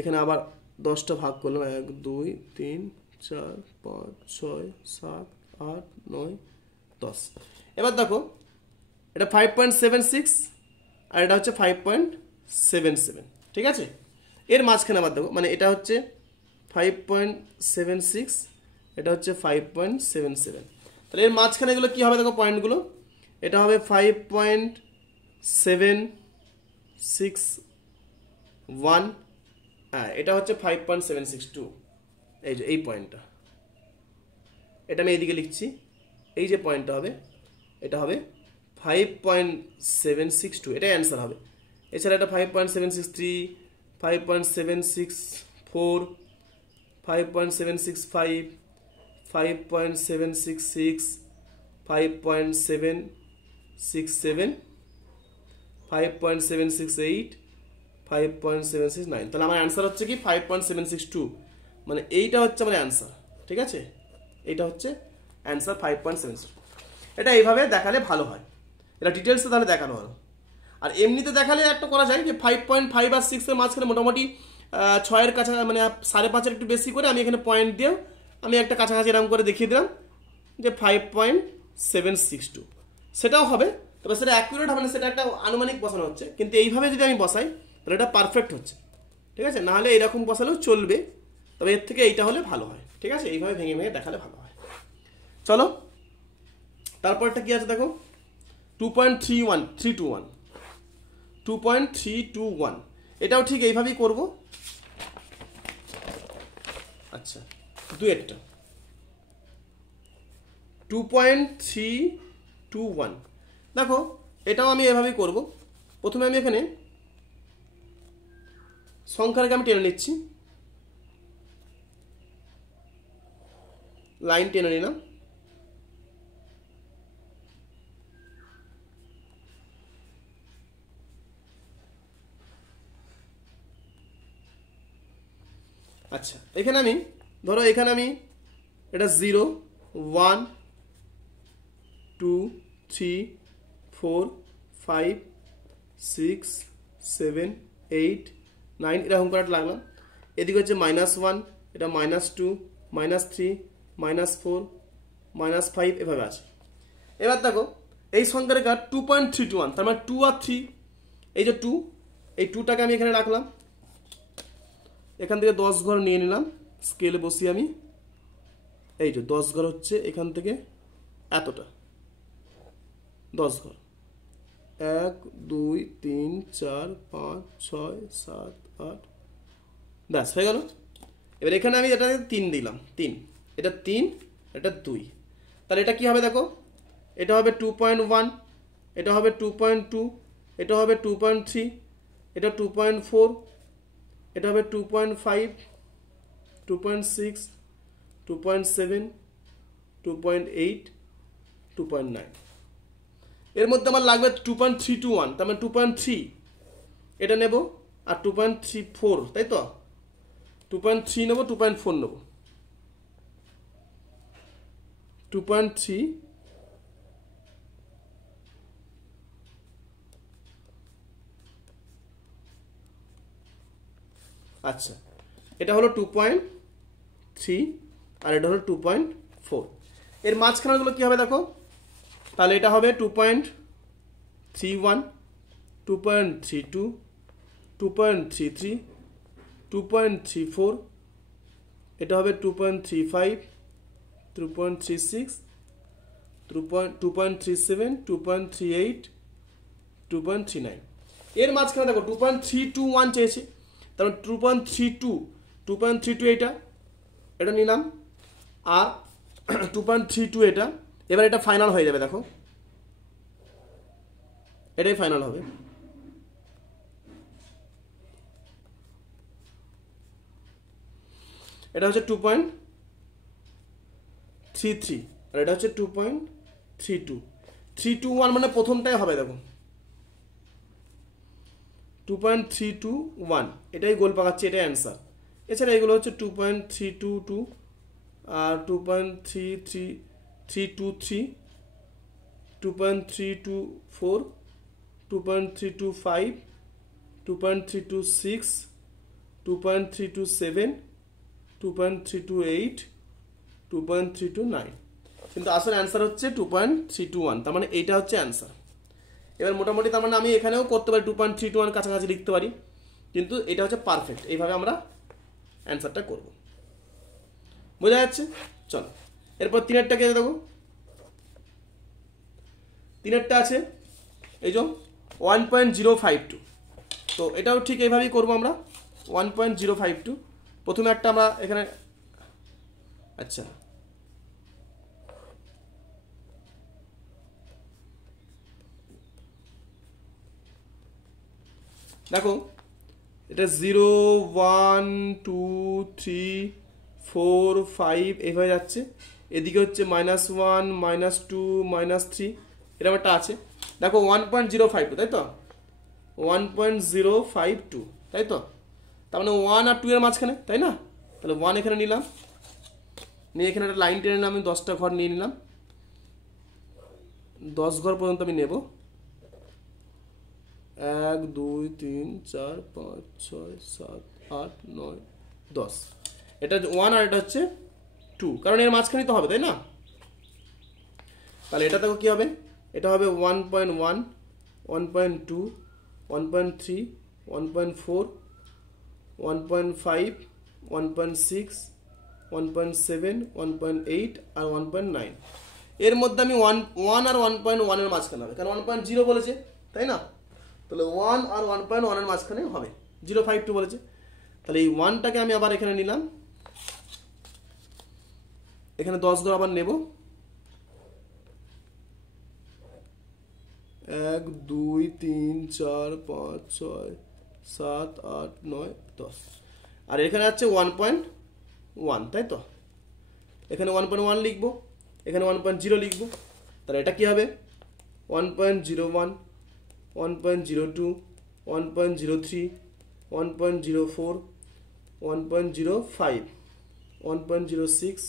এখানে আবার 10টা ভাগ করলাম, 1 2 3 4 5 6 7 8 9 10। এবার দেখো এটা 5.76 আর এটা হচ্ছে 5.77, ঠিক আছে। এর মাঝখানে আবার দেখো, মানে এটা হচ্ছে 5.76, এটা হচ্ছে 5.77, তাহলে এর মাঝখানে এগুলো কী হবে দেখো পয়েন্টগুলো, এটা হবে 5.761, হ্যাঁ এটা হচ্ছে 5.762। এই যে এই পয়েন্টটা, এটা আমি এইদিকে লিখছি, এই যে পয়েন্টটা হবে এটা হবে 5.762, এটাই অ্যান্সার হবে। এছাড়া এটা 5.763 5.764 5.765 5.766 5.767 5.768 5.769, তাহলে আমার অ্যান্সার হচ্ছে কি 5.762, মানে এইটা হচ্ছে আমার অ্যান্সার, ঠিক আছে। এইটা হচ্ছে অ্যান্সার 5.762। এটা এইভাবে দেখালে ভালো হয়, এটা ডিটেলসে তাহলে দেখানো হলো। আর এমনিতে দেখালে একটা করা যায় যে 5.5 আর 6-এর মাঝখানে মোটামুটি 6-এর কাছাকাছি, মানে 5.5-এর একটু বেশি করে আমি এখানে পয়েন্ট দিয়ে আমি একটা কাছাকাছি এরকম করে দেখিয়ে দিলাম যে 5.762, সেটাও হবে। তবে সেটা অ্যাকুরেট হবে না, সেটা একটা আনুমানিক বসানো হচ্ছে, কিন্তু এইভাবে যদি আমি বসাই তাহলে এটা পারফেক্ট হচ্ছে, ঠিক আছে। নাহলে এইরকম বসালেও চলবে, তবে এর থেকে এইটা হলে ভালো হয়, ঠিক আছে। এইভাবে ভেঙে ভেঙে দেখালে ভালো হয়। চলো তারপরটা কি আছে দেখো, 2.321 2.321, এটাও ঠিক এইভাবেই করব। আচ্ছা, দুয়েরটা 2.321 দেখো, এটাও আমি এভাবেই করব। প্রথমে আমি এখানে সংখ্যাটাকে আমি টেনে নিচ্ছি, লাইন টেনে নিলাম। আচ্ছা, এখানে আমি ধরো এখানে আমি এটা 0 1 2 3 4 5 6 7 8 9 এরকম করে লাগলাম। এদিকে হচ্ছে -1, এটা -2 -3 -4 -5 এভাবে আছে। এবার দেখো এই সংখ্যার কার 2.321, তার মানে 2 আর 3, এই যে 2, এই 2টাকে আমি এখানে রাখলাম, এখান থেকে 10 ঘর নিয়ে নিলাম, স্কেলে বসি আমি, এই যে 10 ঘর হচ্ছে এখান থেকে এতটা, 10 ঘর, 1 2 3 4 5 6 7 8, ব্যাস হয়ে গেল। এবার এখানে আমি এটা 3 দিলাম, 3, এটা 3, এটা 2, তাহলে এটা কি হবে দেখো, এটা হবে 2.1, এটা হবে 2.2, এটা হবে 2.3, এটা 2.4, এটা হবে 2.5, 2.6, 2.7, 2.8, 2.9। এর মধ্যে আমার লাগবে 2.321, তার মানে 2.3 এটা নেব, আর 2.34, তাই তো 2.3 নেব, 2.4 নেব, 2.3, আচ্ছা এটা হলো 2.3 আর এটা হলো 2.4। এর মাঝখানেগুলো কি হবে দেখো, তাহলে এটা হবে 2.31, 2.32, 2.33, 2.34, এটা হবে 2.35, 2.36, 2.37, 2.38, 2.39। এর মাঝখানে দেখো 2.321 চেয়েছে, তারপর 2.32, 2.32 এটা নিলাম, আর 2.32 এটা। এবার এটা ফাইনাল হয়ে যাবে, দেখো এটাই ফাইনাল হবে। এটা হচ্ছে 2.33 আর এটা হচ্ছে 2.32, 321 মানে প্রথমটাই হবে দেখো 2.321, এটাই গোল পাকাচ্ছে, এটাই অ্যান্সার। এছাড়া এগুলো হচ্ছে 2.322 আর 2.323, 2.324, 2.325, 2.326, 2.327, 2.328, 2.329, কিন্তু আসলে অ্যান্সার হচ্ছে 2.321, তার মানে এইটা হচ্ছে অ্যান্সার। এবার মোটামুটি তার মানে আমি এখানেও করতে পারি 2.321 কাছাকাছি লিখতে পারি, কিন্তু এটা হচ্ছে পারফেক্ট, এইভাবে আমরা অ্যান্সারটা করব। বোঝা যাচ্ছে? চলো এরপর 3-এরটাকে দেখো, 3-এরটা আছে এই যে 1.052, তো এটাও ঠিক এইভাবেই করবো আমরা 1.052। প্রথমে একটা আমরা এখানে, আচ্ছা দেখো এটা 0 1 2 3 4 5 এইভাবে যাচ্ছে, এদিকে হচ্ছে -1 -2 -3, এরকম একটা আছে। দেখো 1.052, তাই তো 1.052, তাই তো, তার মানে 1 আর 2 এর মাঝখানে, তাই না? তাহলে 1 এখানে নিলাম, নিয়ে এখানে একটা লাইন টেনে নিলাম, আমি 10টা ঘর নিয়ে নিলাম, 10 ঘর পর্যন্ত আমি নেব, 1 2 3 4 5 6 7 8 9 10, এটা 1 আর এটা হচ্ছে 2, কারণ এর মাঝখানে তো হবে, তাই না? তাহলে এটা দেখো কি হবে, এটা হবে 1.1, 1.2, 1.3, 1.4, 1.5, 1.6, 1.7, 1.8 আর 1.9। এর মধ্যে আমি 1 আর 1.1 এর মাঝখানে হবে, কারণ 1.0 বলেছে, তাই না? তাহলে 1 আর 1.1 এর মাঝখানে হবে, 052 বলেছে। তাহলে এই 1টাকে আমি আবার এখানে নিলাম, এখানে 10 ঘর আবার নেব, 1 2 3 4 5 6 7 8 9 10, আর এখানে আছে 1.1, তাই তো, এখানে 1.1 লিখবো, এখানে 1.0 লিখবো, তাহলে এটা কি হবে 1.01, 1.02, 1.03, 1.04, 1.05, 1.06,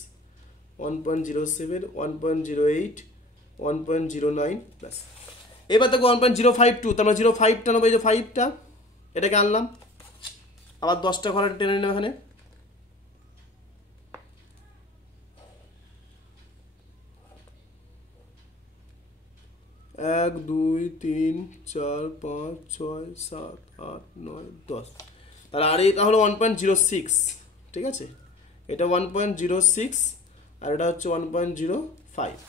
1.07, 1.08, 1.09 প্লাস। এবার দেখো 1.052, তার মানে 05টা নেবো, এই যে 5টা এটাকে আনলাম, আবার 10টা ঘর টেনে নিলাম এখানে, এক 2 3 4 5 6 7 8 9 10, তাহলে আর এটা হলো 1.06, ঠিক আছে? এটা 1.06 আর এটা হচ্ছে 1.05।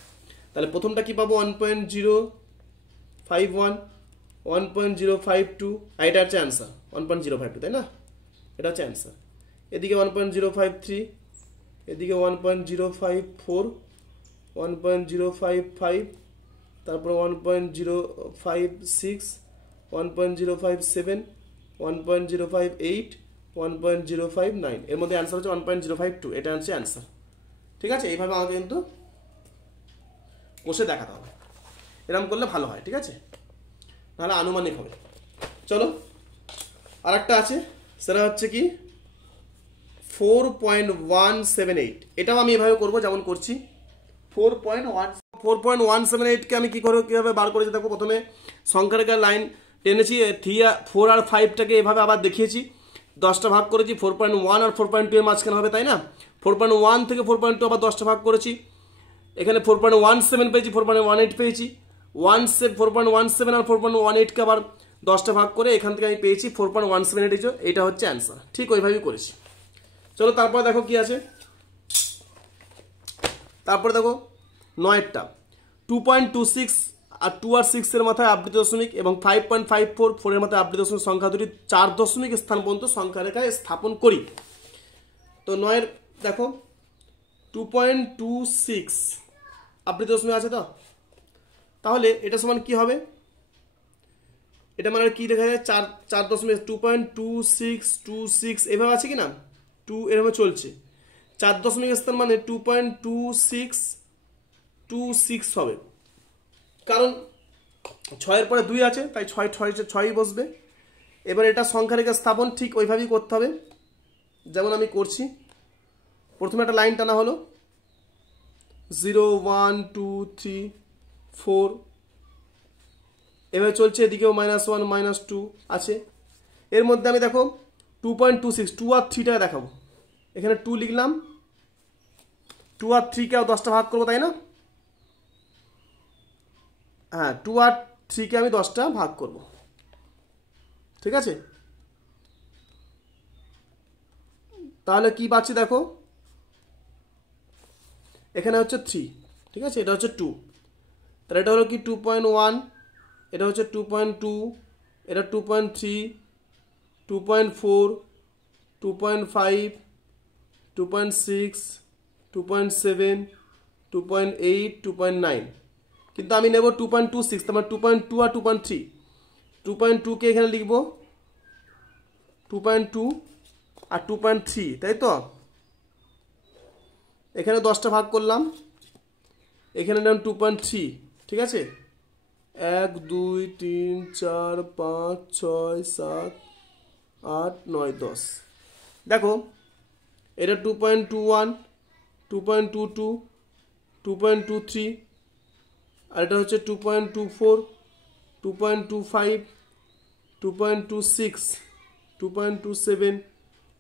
তাহলে প্রথমটা কি পাবো 1.051, 1.052, আর এটা হচ্ছে অ্যান্সার 1.052, তাই না? এটা হচ্ছে অ্যান্সার। এদিকে 1.053, এদিকে 1.054, 1.055, তারপর 1.056, 1.057, 1.058, 1.059, এর মধ্যে অ্যান্সার হচ্ছে 1.052, এটা হচ্ছে অ্যান্সার। ঠিক আছে, এইভাবে আমাকে কিন্তু কষে দেখাতে হবে, এরকম করলে ভালো হয়। ঠিক আছে, নাহলে আনুমানিক হবে। চলো আর একটা আছে, সেটা হচ্ছে কি 4.178, এটাও আমি এভাবে করবো যেমন করছি। 4.178কে আমি কীভাবে বার করেছি দেখো। প্রথমে সংখ্যা রেখার লাইন টেনেছি, 3 আর 4 আর 5টাকে এভাবে আবার দেখিয়েছি, 10টা ভাগ করেছি। 4.1 আর 4.2 এর মাঝখানে হবে, তাই না? 4.1 থেকে 4.2 আবার 10টা ভাগ করেছি। এখানে 4.17 পেয়েছি, 4.18 পেয়েছি। 4.17 আর 4.18কে আবার 10টা ভাগ করে এখান থেকে আমি পেয়েছি 4.178, এইটা হচ্ছে অ্যান্সার। ঠিক ওইভাবেই করেছি। চলো তারপর দেখো কি আছে। তারপরে দেখো 9টা 2.26 আর 2 আর 6 এর মাথায় আবৃত দশমিক এবং 5.54 4 এর মাথায় আবৃত দশমিক সংখ্যা দুটি 4 দশমিক স্থান পর্যন্ত সংখ্যা রেখায় স্থাপন করি। তো 9 দেখো 2.26 আবৃত দশমিক আছে, তো তাহলে এটা সমান কি হবে? এটা মানে কি দেখা যায় 4 দশমিক 2.2626 এভাবে আছে কি না, 2 এভাবে চলছে। 4 দশমিক স্থান মানে 2.2626 হবে, কারণ 6-এর পরে 2 আছে, তাই 6 বসবে। এবার এটা সংখ্যা রেখা স্থাপন ঠিক ওইভাবেই করতে হবে যেমন আমি করছি। প্রথমে একটা লাইন টানা হলো 0 1 2 3 4, এভাবে চলছে। এদিকেও -1 -2 আছে। এর মধ্যে আমি দেখো 2.26 2 আর 3টা দেখাবো। এখানে 2 লিখলাম, 2 আর 3কে 10টা ভাগ করবো, তাই না? হ্যাঁ, 2 আর 3কে আমি 10টা ভাগ করব। ঠিক আছে, তাহলে কি পাচ্ছি দেখো, এখানে হচ্ছে 3, ঠিক আছে, এটা হচ্ছে 2, তাহলে এটা হলো কি 2.1, এটা হচ্ছে 2.2, এটা 2.3, 2.4, 2.5, 2.6, 2.7, 2.8, 2.9, কিন্তু আমি নেব 2.26, তারপর 2.2 আর 2.3, 2.2কে এখানে লিখব 2.2 আর 2.3, তাই তো? এখানে 10টা ভাগ করলাম, এখানে নিলাম 2.3, ঠিক আছে। 1 2 3 4 5 6 7 8 9 10। দেখো এটা 2.21, 2.22, 2.23, আর এটা হচ্ছে 2.24, 2.25, 2.26, 2.27,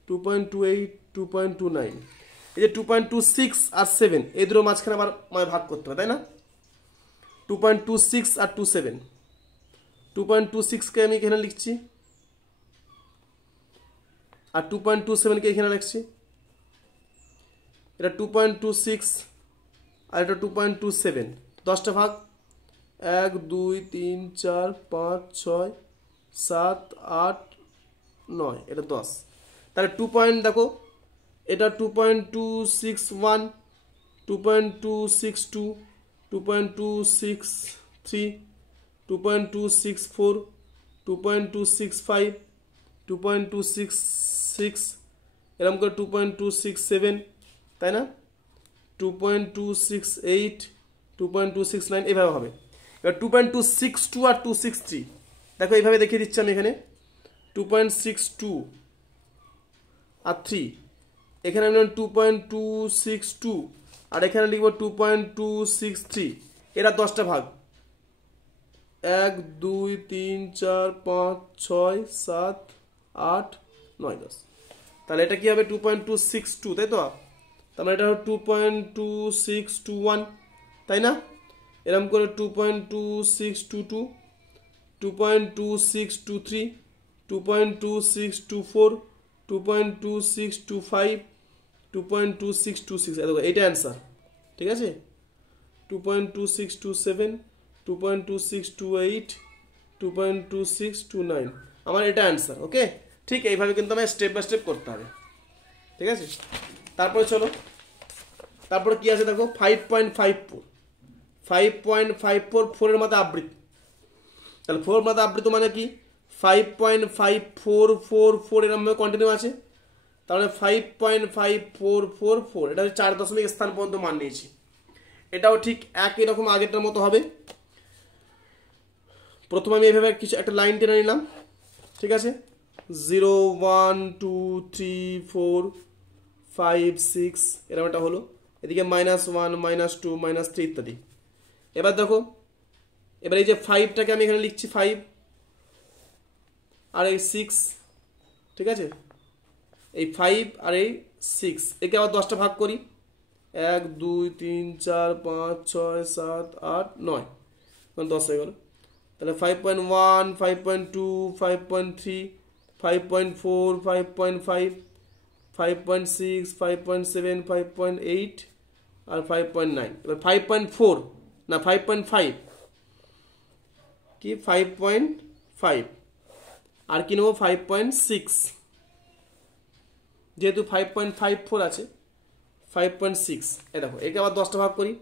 2.28, 2.29। এই যে 2.26 আর 7 এই দুটোর মাঝখানে আবার মানে ভাগ করতে হবে, তাই না? 2.26 আর 27, 2.26কে আমি এখানে লিখছি আর 2.27কে এখানে লিখছি। এটা 2.26 আর এটা 2.27, 10টা ভাগ 1 2 3 4 5 6 7 8 9, এটা 10। তাহলে 2 পয়েন্ট দেখো, এটা 2.261, 2.262, 2.263, 2.264, 2.265, 2.266, এরকম করে 2.267, তাই না? 2.268, 2.269, এইভাবে হবে। এবার 2.262 আর 263 দেখো এইভাবে দেখিয়ে দিচ্ছি আমি এখানে 2.62 আর 3, এখানে আমি 2.262 আর এখানে লিখব 2.263, এরা 10টা ভাগ 1 2 3 4 5 6 7 8 9 10। তাহলে এটা কি হবে 2.262, তাই তো? তার মানে এটা হলো 2.2621, তাই না? এরকম করে 2.2622, 2.2623, 2.2624, 2.2625, 2.2626 দেখো এটা অ্যান্সার, ঠিক আছে, 2.2627, 2.2628, 2.2629 আমার এটা অ্যান্সার। ওকে, ঠিক এইভাবে কিন্তু আমায় স্টেপ বাই স্টেপ করতে হবে, ঠিক আছে। তারপরে চলো, তারপরে কি আছে দেখো 5.54, 5.54 4 এর মাথায় আবৃত্তি, তাহলে 4 এর মাথায় আবৃত্তি মানে কি 5.5444 এরকম ভাবে কন্টিনিউ আছে, তাহলে 5.5444 এটা 4 দশমিক স্থান পর্যন্ত মান নিয়েছি। এটাও ঠিক একই রকম আগেরটার মতো হবে। প্রথমে আমি এইভাবে কিছু একটা লাইন টেনে নিলাম, ঠিক আছে, 0 1 2 3 4 5 6 এরকম একটা হলো, এদিকে -1 -2 -3 ইত্যাদি। এবার দেখো, এবার এই যে 5টাকে আমি এখানে লিখছি 5 আর এই 6, ঠিক আছে, এই 5 আর এই 6 একে আবার 10টা ভাগ করি, 1 2 3 4 5 6 7 8 9, 10 হয়ে গেল। তাহলে 5.1 5.2 5.3 5.4 5.5 5.6 5.7 5.8 আর 5.9। এবার 5.4 না 5.5 কি 5.5 আর কি নেবো 5.6, যেহেতু 5.54 আছে 5.6। এই দেখো একে আবার 10টা ভাগ করি,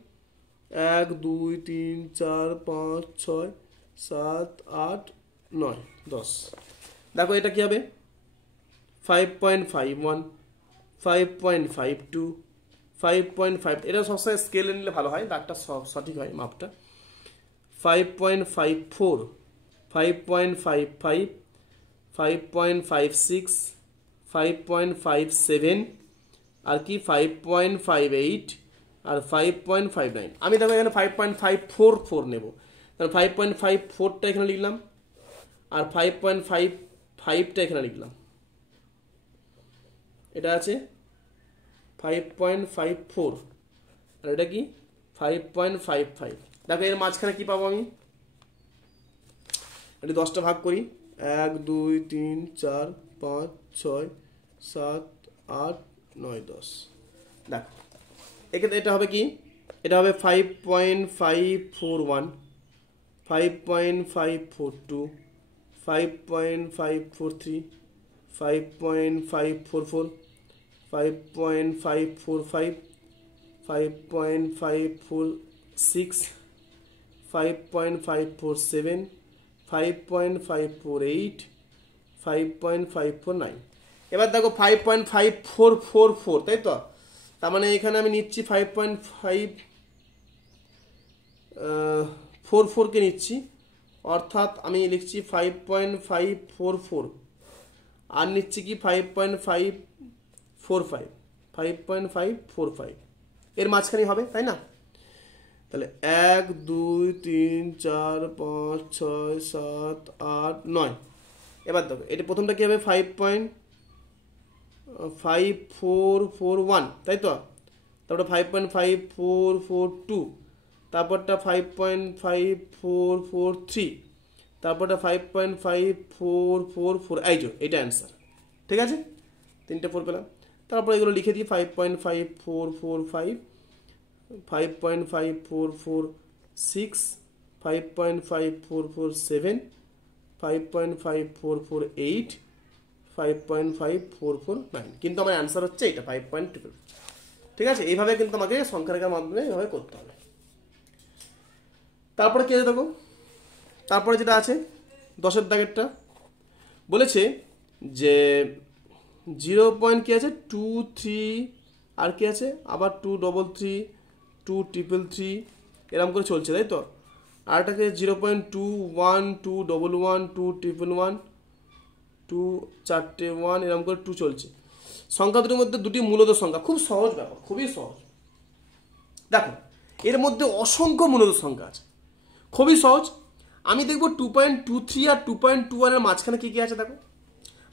1 2 3 4 5 6 7 8 9 10। দেখো এটা কি হবে 5.51 5.52 5.5, এটা সবসময় স্কেলে নিলে ভালো হয়, দাগটা সঠিক হয় মাপটা। 5.54 5.55 5.56 5.57 আর কি 5.58 আর 5.59। আমি দেখো এখানে 5.544 নেব, তাহলে 5.54টা এখানে লিখলাম আর 5.55টা এখানে লিখলাম, এটা আছে 5.54 আর এটা কি 5.55। দেখো এর মাঝখানে কি পাবো আমি, এটা 10টা ভাগ করি, 1 2 3 4 5 6 7 8 9 10। দেখো এক্ষেত্রে এটা হবে কি, এটা হবে 5.541 5.542 5.543 5.544 5.545 5.546 5.547 5.548 5.549। এবার দেখো 5.5444, তাই তো, তার মানে এখানে আমি নিচ্ছি 5.544 কে নিচ্ছি, অর্থাৎ আমি লিখছি 5.544 আর নিচ্ছি কি 5.545 5.545 এর মাঝখানে হবে, তাই না। তাহলে 1 2 3 4 5 6 7 8 9। এবার দেখো এটা প্রথমটা কি হবে 5.5441, তাই তো, তারপরে 5.5442, তারপরটা 5.5443, তারপরটা 5.5444, এই যে এটা অ্যান্সার, ঠিক আছে, 3টে 4 পেলাম। তারপর এগুলো লিখে দিই 5.5445 5.5446 5.5447 5.5448 5.5449, কিন্তু আমার অ্যান্সার হচ্ছে এটা 5.12, ঠিক আছে। এইভাবে কিন্তু আমাকে সংখ্যা রেখার মাধ্যমে এইভাবে করতে হবে। তারপরে কি আছে দেখো, তারপরে যেটা আছে 10এর দাগেরটা বলেছে যে 0. কি আছে 2 3 আর কি আছে আবার 233 233 এরকম করে চলছে, তাই তো। আর এটাকে 0.21 211 211 2 4টে 1 এরকম করে 2 চলছে। সংখ্যা দুটির মধ্যে দুটি মূলত সংখ্যা, খুব সহজ ব্যাপার, খুবই সহজ। দেখো এর মধ্যে অসংখ্য মূলত সংখ্যা আছে, খুবই সহজ। আমি দেখবো 2.23 আর 2.21 এর মাঝখানে কি কি আছে দেখো,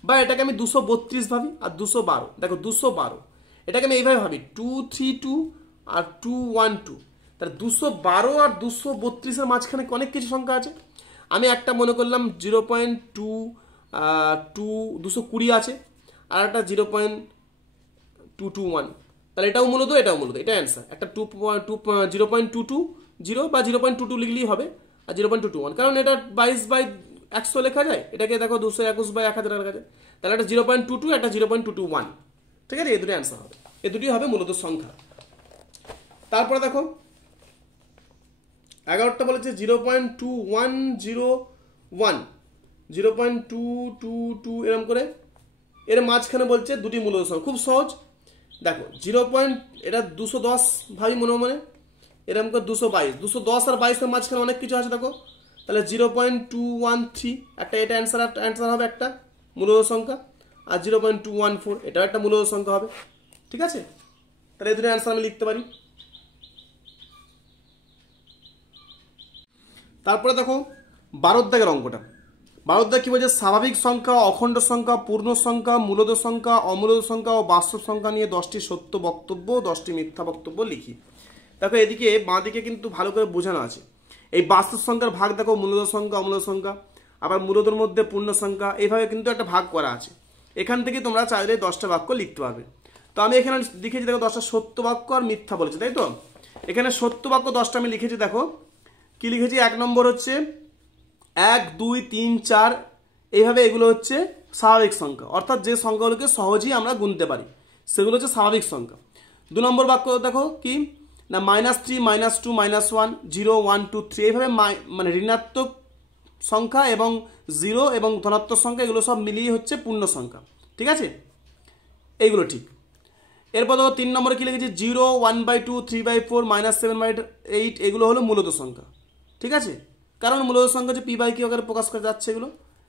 বা এটাকে আমি 232 ভাবি আর 212, দেখো 212 এটাকে আমি এইভাবে ভাবি 232 আর 212, তাহলে 212 আর 232 এর মাঝখানে অনেক কিছু সংখ্যা আছে। আমি একটা মনে করলাম 0.220 আছে, আর একটা 0.221, তাহলে এটাও মূলত এটাও মূলত, এটা অ্যান্সার। একটা 0.220 বা 0.22 লিখলেই হবে, আর 0.221, কারণ এটা 22/100 লেখা যায়, এটাকে দেখো 221/1000 লেখা যায়, তাহলে একটা 0.22, একটা 0.221, ঠিক আছে, এই দুটো অ্যান্সার হবে, এই দুটি হবে মূলত সংখ্যা। তারপরে দেখো 11টা বলেছে 0.2101, 0.222 এরকম করে, এর মাঝখানে বলছে দুটি মূলত সংখ্যা। খুব সহজ, দেখো 0. এটা 210 ভাবি মনে মনে, এরকম করে 222, 210 আর 22 মাঝখানে অনেক কিছু আছে দেখো, তাহলে 0.213 একটা, এটা অ্যান্সার হবে একটা মূলত সংখ্যা, আর 0.214 এটাও একটা মূলত সংখ্যা হবে, ঠিক আছে। তাহলে এই দুটো অ্যান্সার আমি লিখতে পারি। তারপরে দেখো 12 দাগের অঙ্কটা। 12 দাগ কি বলছে, স্বাভাবিক সংখ্যা, অখণ্ড সংখ্যা, পূর্ণ সংখ্যা, মূলদ সংখ্যা, অমূলদ সংখ্যা ও বাস্তব সংখ্যা নিয়ে 10টি সত্য বক্তব্য, 10টি মিথ্যা বক্তব্য লিখি। দেখো এদিকে বাঁ দিকে কিন্তু ভালো করে বোঝানো আছে, এই বাস্তব সংখ্যার ভাগ দেখো মূলদ সংখ্যা, অমূলদ সংখ্যা, আবার মূলদের মধ্যে পূর্ণ সংখ্যা, এইভাবে কিন্তু একটা ভাগ করা আছে। এখান থেকে তোমরা চাইলে 10টা বাক্য লিখতে পারবে। তো আমি এখানে লিখেছি দেখো 10টা সত্য বাক্য আর মিথ্যা বলেছে, তাই তো। এখানে সত্য বাক্য 10টা আমি লিখেছি, দেখো কি লিখেছি। 1 নম্বর হচ্ছে 1, 2, 3, 4, এইভাবে এগুলো হচ্ছে স্বাভাবিক সংখ্যা, অর্থাৎ যে সংখ্যাগুলোকে সহজেই আমরা গুনতে পারি সেগুলো হচ্ছে স্বাভাবিক সংখ্যা। 2 নম্বর বাক্য দেখো কি না, -3, -2, -1, 0, 1, 2, 3, এইভাবে মানে ঋণাত্মক সংখ্যা এবং 0 এবং ধনাত্মক সংখ্যা এগুলো সব মিলিয়ে হচ্ছে পূর্ণ সংখ্যা, ঠিক আছে, এইগুলো ঠিক। এরপর দেখো 3 নম্বরে কি লিখেছি, 0, 1/2, 3/4, -7/8, এগুলো হলো মূলত সংখ্যা, ঠিক আছে, কারণ মূলত সংখ্যা হচ্ছে p/q আকারে প্রকাশ করা যাচ্ছে এগুলো,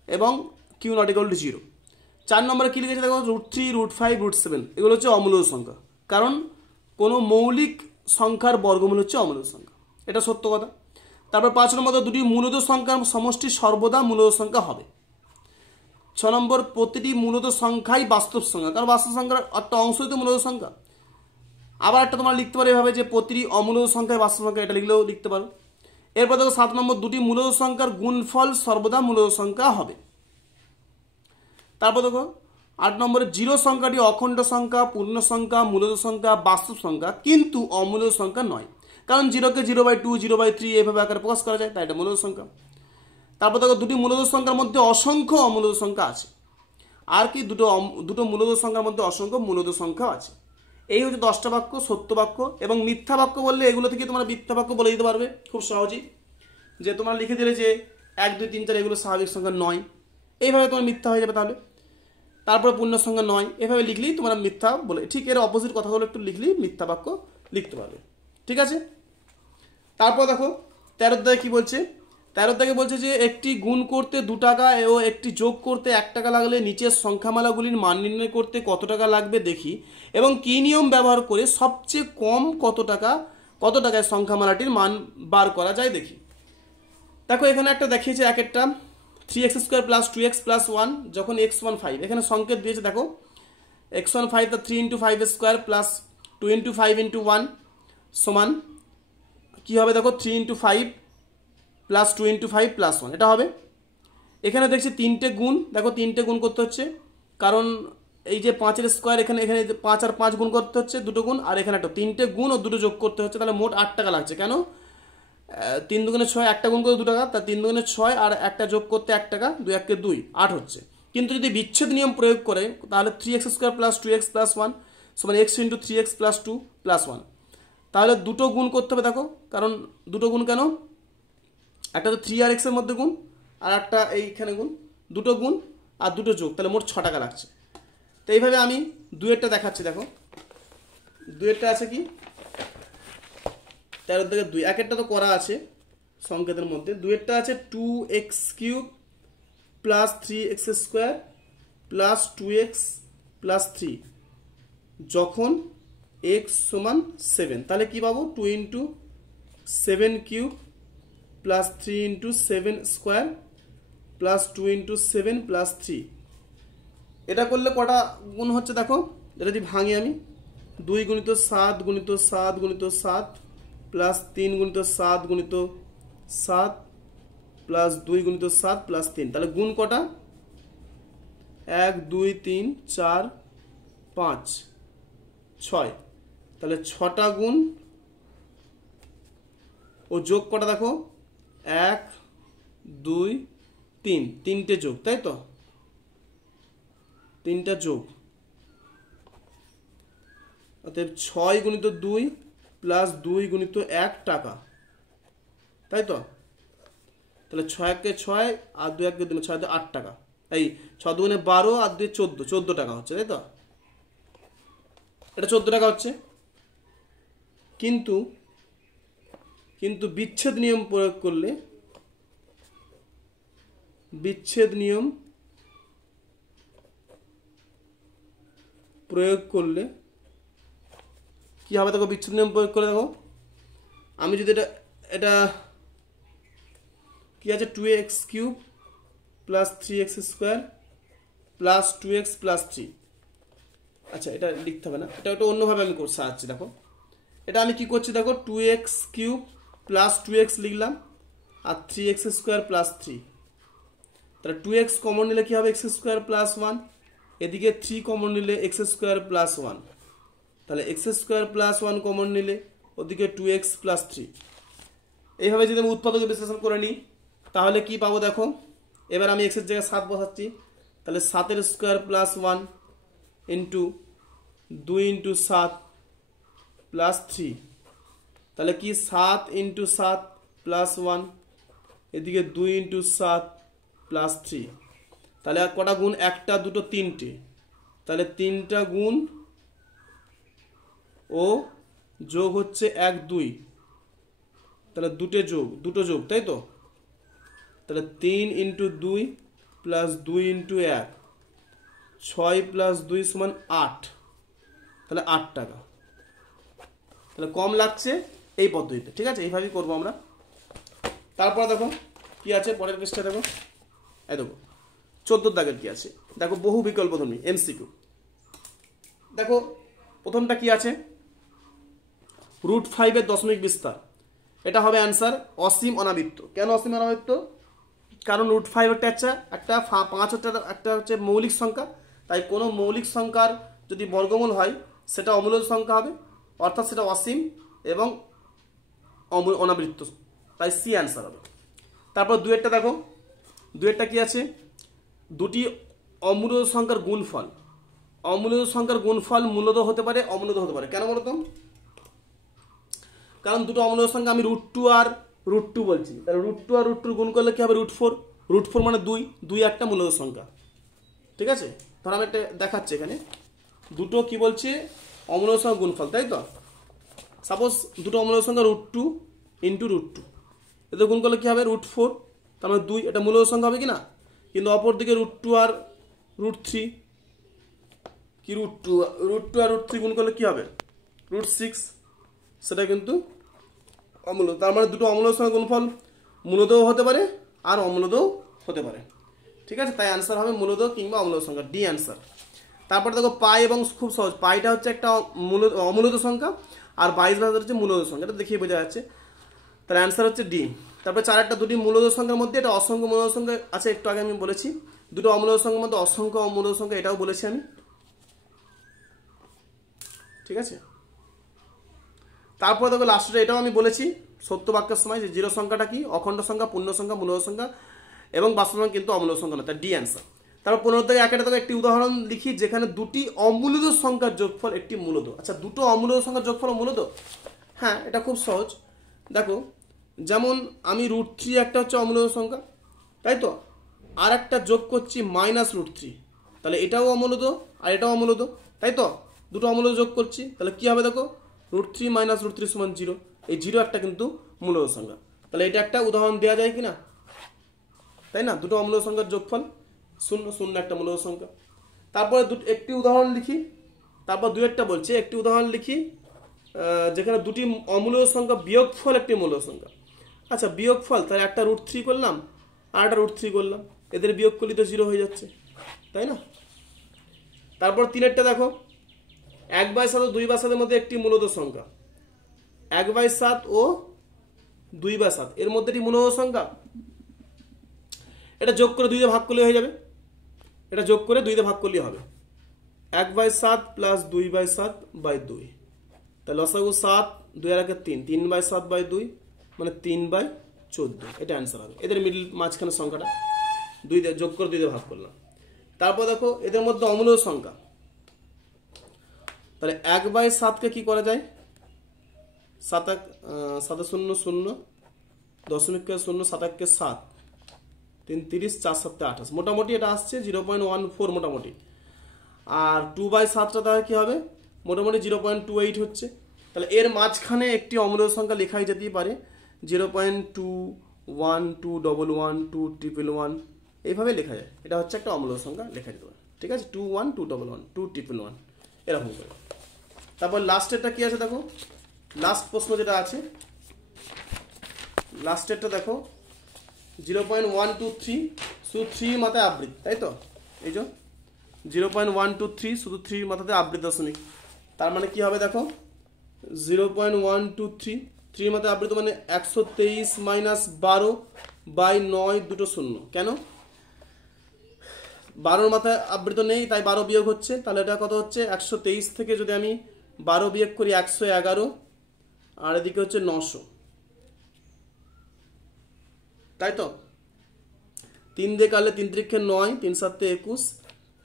এবং q ≠ 0। 4 নম্বরে কি লিখেছে দেখো, √3, √5, √7, এগুলো হচ্ছে অমূলত সংখ্যা, কারণ কোনো মৌলিক সংখ্যার বর্গমূল হচ্ছে অমূলত সংখ্যা, এটা সত্য কথা। তারপর 5 নম্বর, দুটি মূলত সংখ্যার সমষ্টি সর্বদা মূলত সংখ্যা হবে। 6 নম্বর, প্রতিটি মূলত সংখ্যাই বাস্তব সংখ্যা, কারণ বাস্তব সংখ্যার একটা অংশই তো মূলত সংখ্যা। আবার একটা তোমরা লিখতে পারো এভাবে যে প্রতিটি অমূলত সংখ্যায় বাস্তব সংখ্যা, এটা লিখলেও লিখতে পারো। এরপর দেখো 7 নম্বর, দুটি মূলত সংখ্যার গুণফল সর্বদা মূলত সংখ্যা হবে। তারপর দেখো 8 নম্বরে, 0 সংখ্যাটি অখণ্ড সংখ্যা, পূর্ণ সংখ্যা, মূলত সংখ্যা, বাস্তব সংখ্যা, কিন্তু অমূলত সংখ্যা নয়, কারণ 0কে 0/2, 0/3 এভাবে আকারে প্রকাশ করা যায়, তাই এটা মূলত সংখ্যা। তারপর দেখো দুটি মূলত সংখ্যার মধ্যে অসংখ্য অমূলত সংখ্যা আছে, আর কি দুটো মূলত সংখ্যার মধ্যে অসংখ্য মূলত সংখ্যা আছে। এই হচ্ছে 10টা বাক্য সত্য বাক্য। এবং মিথ্যা বাক্য বললে এগুলো থেকে তোমরা মিথ্যা বাক্য বলে দিতে পারবে খুব সহজেই, যে তোমরা লিখে দিলে যে 1, 2, 3, 4 এগুলো স্বাভাবিক সংখ্যা নয়, এইভাবে তোমার মিথ্যা হয়ে যাবে তাহলে। তারপরে পূর্ণ সংখ্যা নয়, এভাবে লিখলেই তোমরা মিথ্যা বলে, ঠিক এর অপোজিট কথাগুলো একটু লিখলেই মিথ্যা বাক্য লিখতে পারবে, ঠিক আছে। তারপর দেখো 13 অধ্যায়ে কি বলছে, 13 অধ্যায়ে বলছে যে একটি গুণ করতে 2 টাকা ও একটি যোগ করতে 1 টাকা লাগলে নিচের সংখ্যামালাগুলির মান নির্ণয় করতে কত টাকা লাগবে দেখি, এবং কি নিয়ম ব্যবহার করে সবচেয়ে কম কত টাকায় সংখ্যামালাটির মান বার করা যায় দেখি। দেখো এখানে একটা দেখিয়েছে, একটা 3x² + 2x + 1 যখন x1 5, এখানে সংকেত দিয়েছে দেখো x1 5, তা 3 × 5² + 2 × 5 × 1 সমান কি হবে দেখো 3 × 5 + 2 × 5 + 1, এটা হবে। এখানে দেখছি 3টে গুণ, দেখো 3টে গুণ করতে হচ্ছে, কারণ এই যে 5-এর স্কোয়ার, এখানে 5 আর 5 গুণ করতে হচ্ছে, দুটো গুণ, আর এখানে একটা 3টে গুণ ও দুটো যোগ করতে হচ্ছে, তাহলে মোট 8 টাকা লাগছে। কেন? 3 দুগুণে 6, একটা গুণ করে 2 টাকা, তা 3 দুগুণে 6 আর একটা যোগ করতে 1 টাকা, 2 1 2, 8 হচ্ছে। কিন্তু যদি বিচ্ছেদ নিয়ম প্রয়োগ করে তাহলে 3x² + 2x + 1 সমান x × 3x + 2 + 1, তাহলে দুটো গুণ করতে হবে দেখো, কারণ দুটো গুণ কেন, একটা তো 3 আর x এর মধ্যে গুণ, আর একটা এইখানে গুণ, দুটো গুণ আর দুটো যোগ, তাহলে মোট 6 টাকা লাগছে। তো এইভাবে আমি 2-এরটা দেখাচ্ছি, দেখো 2-এরটা আছে কি 13 থেকে 2, 1-এরটা তো করা আছে সংকেতের মধ্যে, 2-এরটা আছে 2x³ + 3x² + 2x + 3 যখন x সমান 7, তাহলে কি পাবো 2 × 7³ + 3 × 7² + 2 × 7 + 3, এটা করলে কটা গুণ হচ্ছে দেখো, এটা যদি ভাঙি আমি 2 × 7 × 7 × 7 + 3 × 7 × 7 + 2 × 7 + 3, তাহলে গুণ কটা 1 2 3 4 5 6, তাহলে 6টা গুণ ও যোগ কটা দেখো 1 2 3, 3টে যোগ, তাই তো 3টা যোগ, অতএব 6 গুণিত 2 প্লাস 2 গুণিত 1 টাকা, তাই তো। তাহলে 6 কে 6 আর 2 কে 2, 6 তে 8 টাকা, এই 6 দুগুণে 12 আর 2 14, 14 টাকা হচ্ছে, তাই তো। এটা 14 টাকা হচ্ছে। কিন্তু কিন্তু বিচ্ছেদ নিয়ম প্রয়োগ করলে, বিচ্ছেদ নিয়ম প্রয়োগ করলে কি হবে দেখো, বিচ্ছেদ নিয়ম প্রয়োগ করে দেখো, আমি যদি এটা কি আছে 2x cube plus 3x square plus 2x plus 3, আচ্ছা এটা লিখতে হবে না, এটা একটা অন্যভাবে আমি সাজাচ্ছি। দেখো এটা আমি কি করছি দেখো, 2x কিউব প্লাস 2x লিখলাম আর 3x স্কোয়ার প্লাস 3, তাহলে 2x কমন নিলে কি হবে x স্কোয়ার প্লাস 1, এদিকে 3 কমন নিলে x স্কোয়ার প্লাস 1, তাহলে x স্কোয়ার প্লাস 1 কমন নিলে ওদিকে 2x প্লাস 3। এইভাবে যদি আমি উৎপাদক বিশ্লেষণ করে নিই তাহলে কি পাবো দেখো, এবার আমি x এর জায়গায় 7 বসাচ্ছি, তাহলে 7 এর square plus 1 into 2 into 7 plus 3, তাহলে কি 7 ইন্টু 7 প্লাস 1, এদিকে 2 ইন্টু 7 প্লাস 3, তাহলে আর কটা গুণ, একটা দুটো তিনটে, তাহলে 3টা গুণ ও যোগ হচ্ছে 1 2, তাহলে দুটো যোগ, তাই তো। তাহলে 3 ইন্টু 2 প্লাস 2 ইন্টু 1, 6 প্লাস 2 সমান 8, তাহলে 8 টাকা। তাহলে কম লাগছে এই পদ্ধতিতে, ঠিক আছে, এইভাবেই করবো আমরা। তারপর দেখো কি আছে পরের পৃষ্ঠা, দেখো এই দেখো 14 দাগের কি আছে, দেখো বহু বিকল্প ধর্মী এমসিকিউ। দেখো প্রথমটা কি আছে, √5 এর দশমিক বিস্তার, এটা হবে অ্যান্সার অসীম অনাবৃত্ত। কেন অসীম অনাবৃত্ত, কারণ √5 একটা 5 একটা হচ্ছে মৌলিক সংখ্যা, তাই কোনো মৌলিক সংখ্যার যদি বর্গমূল হয় সেটা অমূলদ সংখ্যা হবে, অর্থাৎ সেটা অসীম এবং অনাবৃত্ত, তাই সি অ্যান্সার হবে। তারপর দুয়েরটা দেখো, দুয়েরটা কি আছে, দুটি অমূলদ সংখ্যার গুণফল, অমূলদ সংখ্যার গুণফল মূলদ হতে পারে অমূলদ হতে পারে। কেন বলতো, কারণ দুটো অমূলদ সংখ্যা আমি √2 আর √2 বলছি, তাহলে √2 আর √2 গুণ করলে কি হবে √4, √4 মানে 2 একটা মূলদ সংখ্যা, ঠিক আছে। ধর আমি একটা দেখাচ্ছি এখানে, দুটো কি বলছে অমূলদ সংখ্যা গুণফল, তাই তো। সাপোজ দুটো অমূলদ সংখ্যা √2 ইন্টু √2, এতে গুণ করলে কি হবে √4, তার মানে 2, এটা মূলদ সংখ্যা হবে কি না। কিন্তু অপর দিকে √2 আর √3, কি √2 আর √3 গুণ করলে কি হবে √6, সেটা কিন্তু অমূলদ। তার মানে দুটো অমূলদ সংখ্যা গুণফল মূলদও হতে পারে আর অমূলদও হতে পারে, ঠিক আছে। তাই অ্যান্সার হবে মূলদ কিংবা অমূলদ সংখ্যা, ডি অ্যান্সার। তারপর দেখো পাই, এবং খুব সহজ, পাইটা হচ্ছে একটা অমূলদ সংখ্যা আর 22 হচ্ছে মূলদ সংখ্যা, এটা দেখিয়ে বোঝা যাচ্ছে, তার অ্যান্সার হচ্ছে ডি। তারপর চারটা দুটি মূলদ সংখ্যার মধ্যে এটা অসংখ্য মূলদ সংখ্যা আছে, একটু আগে আমি বলেছি, দুটো অমূলদ সংখ্যার মধ্যে অসংখ্য অমূলদ সংখ্যা, এটাও বলেছি আমি, ঠিক আছে। তারপর দেখো লাস্টটা, এটাও আমি বলেছি সত্য বাক্যের সময়, যে জিরো সংখ্যাটা কি, অখণ্ড সংখ্যা, পূর্ণ সংখ্যা, মূলদ সংখ্যা এবং বাস্তব সংখ্যা কিন্তু অমূলদ সংখ্যা না, তার ডি অ্যান্সার। তারপর 15 থেকে একটা দেখো একটি উদাহরণ লিখি যেখানে দুটি অমূলদ সংখ্যার যোগফল একটি মূলদ। আচ্ছা, দুটো অমূলদ সংখ্যার যোগফল মূলদ, হ্যাঁ এটা খুব সহজ। দেখো যেমন আমি √3 একটা হচ্ছে অমূলদ সংখ্যা, তাই তো, আর একটা যোগ করছি -√3, তাহলে এটাও অমূলদ আর এটাও অমূলদ, তাই তো, দুটো অমূলদ যোগ করছি, তাহলে কি হবে দেখো, √3 - √3 সমান 0, এই 0 একটা কিন্তু মূলদ সংখ্যা, তাহলে এটা একটা উদাহরণ দেওয়া যায় কিনা, তাই না, দুটো অমূলদ সংখ্যার যোগফল 0 0 একটা মূলদ সংখ্যা। তারপরে একটি উদাহরণ লিখি, তারপর দুয়েরটা বলছে একটি উদাহরণ লিখি যেখানে দুটি অমূলদ সংখ্যা বিয়োগফল একটি মূলদ সংখ্যা। আচ্ছা বিয়োগফল, তাহলে একটা √3 করলাম আর একটা √3 করলাম, এদের বিয়োগ করলে তো 0 হয়ে যাচ্ছে, তাই না। তারপর তিনেরটা দেখো, 1/7 ও 2/7 মধ্যে একটি মূলদ সংখ্যা, 1/7 ও 2/7 এর মধ্যে একটি মূলদ সংখ্যা, এটা যোগ করে 2 দিয়ে ভাগ করলে হয়ে যাবে, এটা যোগ করে 2 দিয়ে ভাগ করলে হবে 1/7 প্লাস 2/7/2, তাহলে লসাগু 7, 2 আর 1 3, 3/7/2 মানে 3/14, এটা অ্যান্সার হবে। এদের মিডল মাঝখানের সংখ্যাটা 2 দিয়ে যোগ করে 2 দিয়ে ভাগ করলাম। তারপর দেখো এদের মধ্যে অমূল্য সংখ্যা, তাহলে 1/7কে কি করা যায়, 7 0 0, দশমিক 0, 7 7, 3 30, 4 7 28, মোটামুটি এটা আসছে 0.14 মোটামুটি। আর 2/7টা তাহলে কি হবে, মোটামুটি 0.28 হচ্ছে। তাহলে এর মাঝখানে একটি অমূল্য সংখ্যা লেখাই যেতেই পারে, 0.21, 211, 211, এইভাবে লেখা যায়। এটা হচ্ছে একটা অমূল্য সংখ্যা লেখা যেতে পারে, ঠিক আছে, 21, 211, 211 এরকম করে। তারপর লাস্টেরটা কি আছে দেখো, লাস্ট প্রশ্ন যেটা আছে, লাস্টেরটা দেখো 0.123, শুধু 3 মাথায় আবৃত, তাই তো, এই যে 0.123 শুধু 3 মাথাতে আবৃত দশমিক, তার মানে কি হবে দেখো 0.123, 3 মাথায় আবৃত মানে 123 - 12/9 দুটো শূন্য। কেন, 12 মাথায় আবৃত নেই তাই 12 বিয়োগ হচ্ছে, তাহলে এটা কত হচ্ছে, 123 থেকে যদি আমি 12 বিয়োগ করি 111, আর এদিকে হচ্ছে 900, তাই তো। 3 দিয়ে কাটলে 3 × 9, 3 × 7 = 21,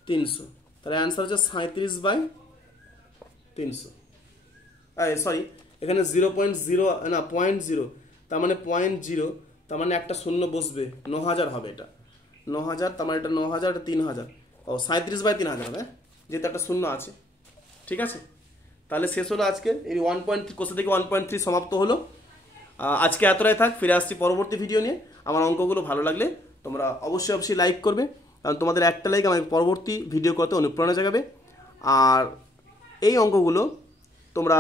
300, তাহলে অ্যান্সার হচ্ছে 37/300। সরি, এখানে 0.0 না 0.0, তার মানে 0.0, তার মানে একটা শূন্য বসবে, 9000 হবে এটা, 9000, তার মানে এটা 9000, এটা 3000, ও 37/3000 হবে, যেহেতু একটা শূন্য আছে, ঠিক আছে। তাহলে শেষ হলো আজকে এই 1.3 কোশ্চেন থেকে 1.3 সমাপ্ত হলো। আজকে এতটাই থাক, ফিরে আসছি পরবর্তী ভিডিও নিয়ে। আমার অঙ্কগুলো ভালো লাগলে তোমরা অবশ্যই লাইক করবে, কারণ তোমাদের একটা লাইক আমাকে পরবর্তী ভিডিও করতে অনুপ্রেরণা জাগাবে। আর এই অঙ্কগুলো তোমরা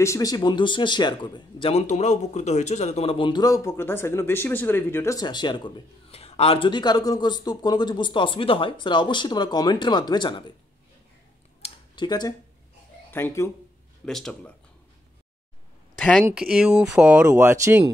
বেশি বেশি বন্ধুর সঙ্গে শেয়ার করবে, যেমন তোমরা উপকৃত হয়েছো, যাতে তোমরা বন্ধুরাও উপকৃত হয়, সেই জন্য বেশি বেশি করে এই ভিডিওটা শেয়ার করবে। আর যদি কারো কোনো কিছু বুঝতে অসুবিধা হয়, সেটা অবশ্যই তোমরা কমেন্টের মাধ্যমে জানাবে, ঠিক আছে। Thank you, best of luck. Thank you for watching.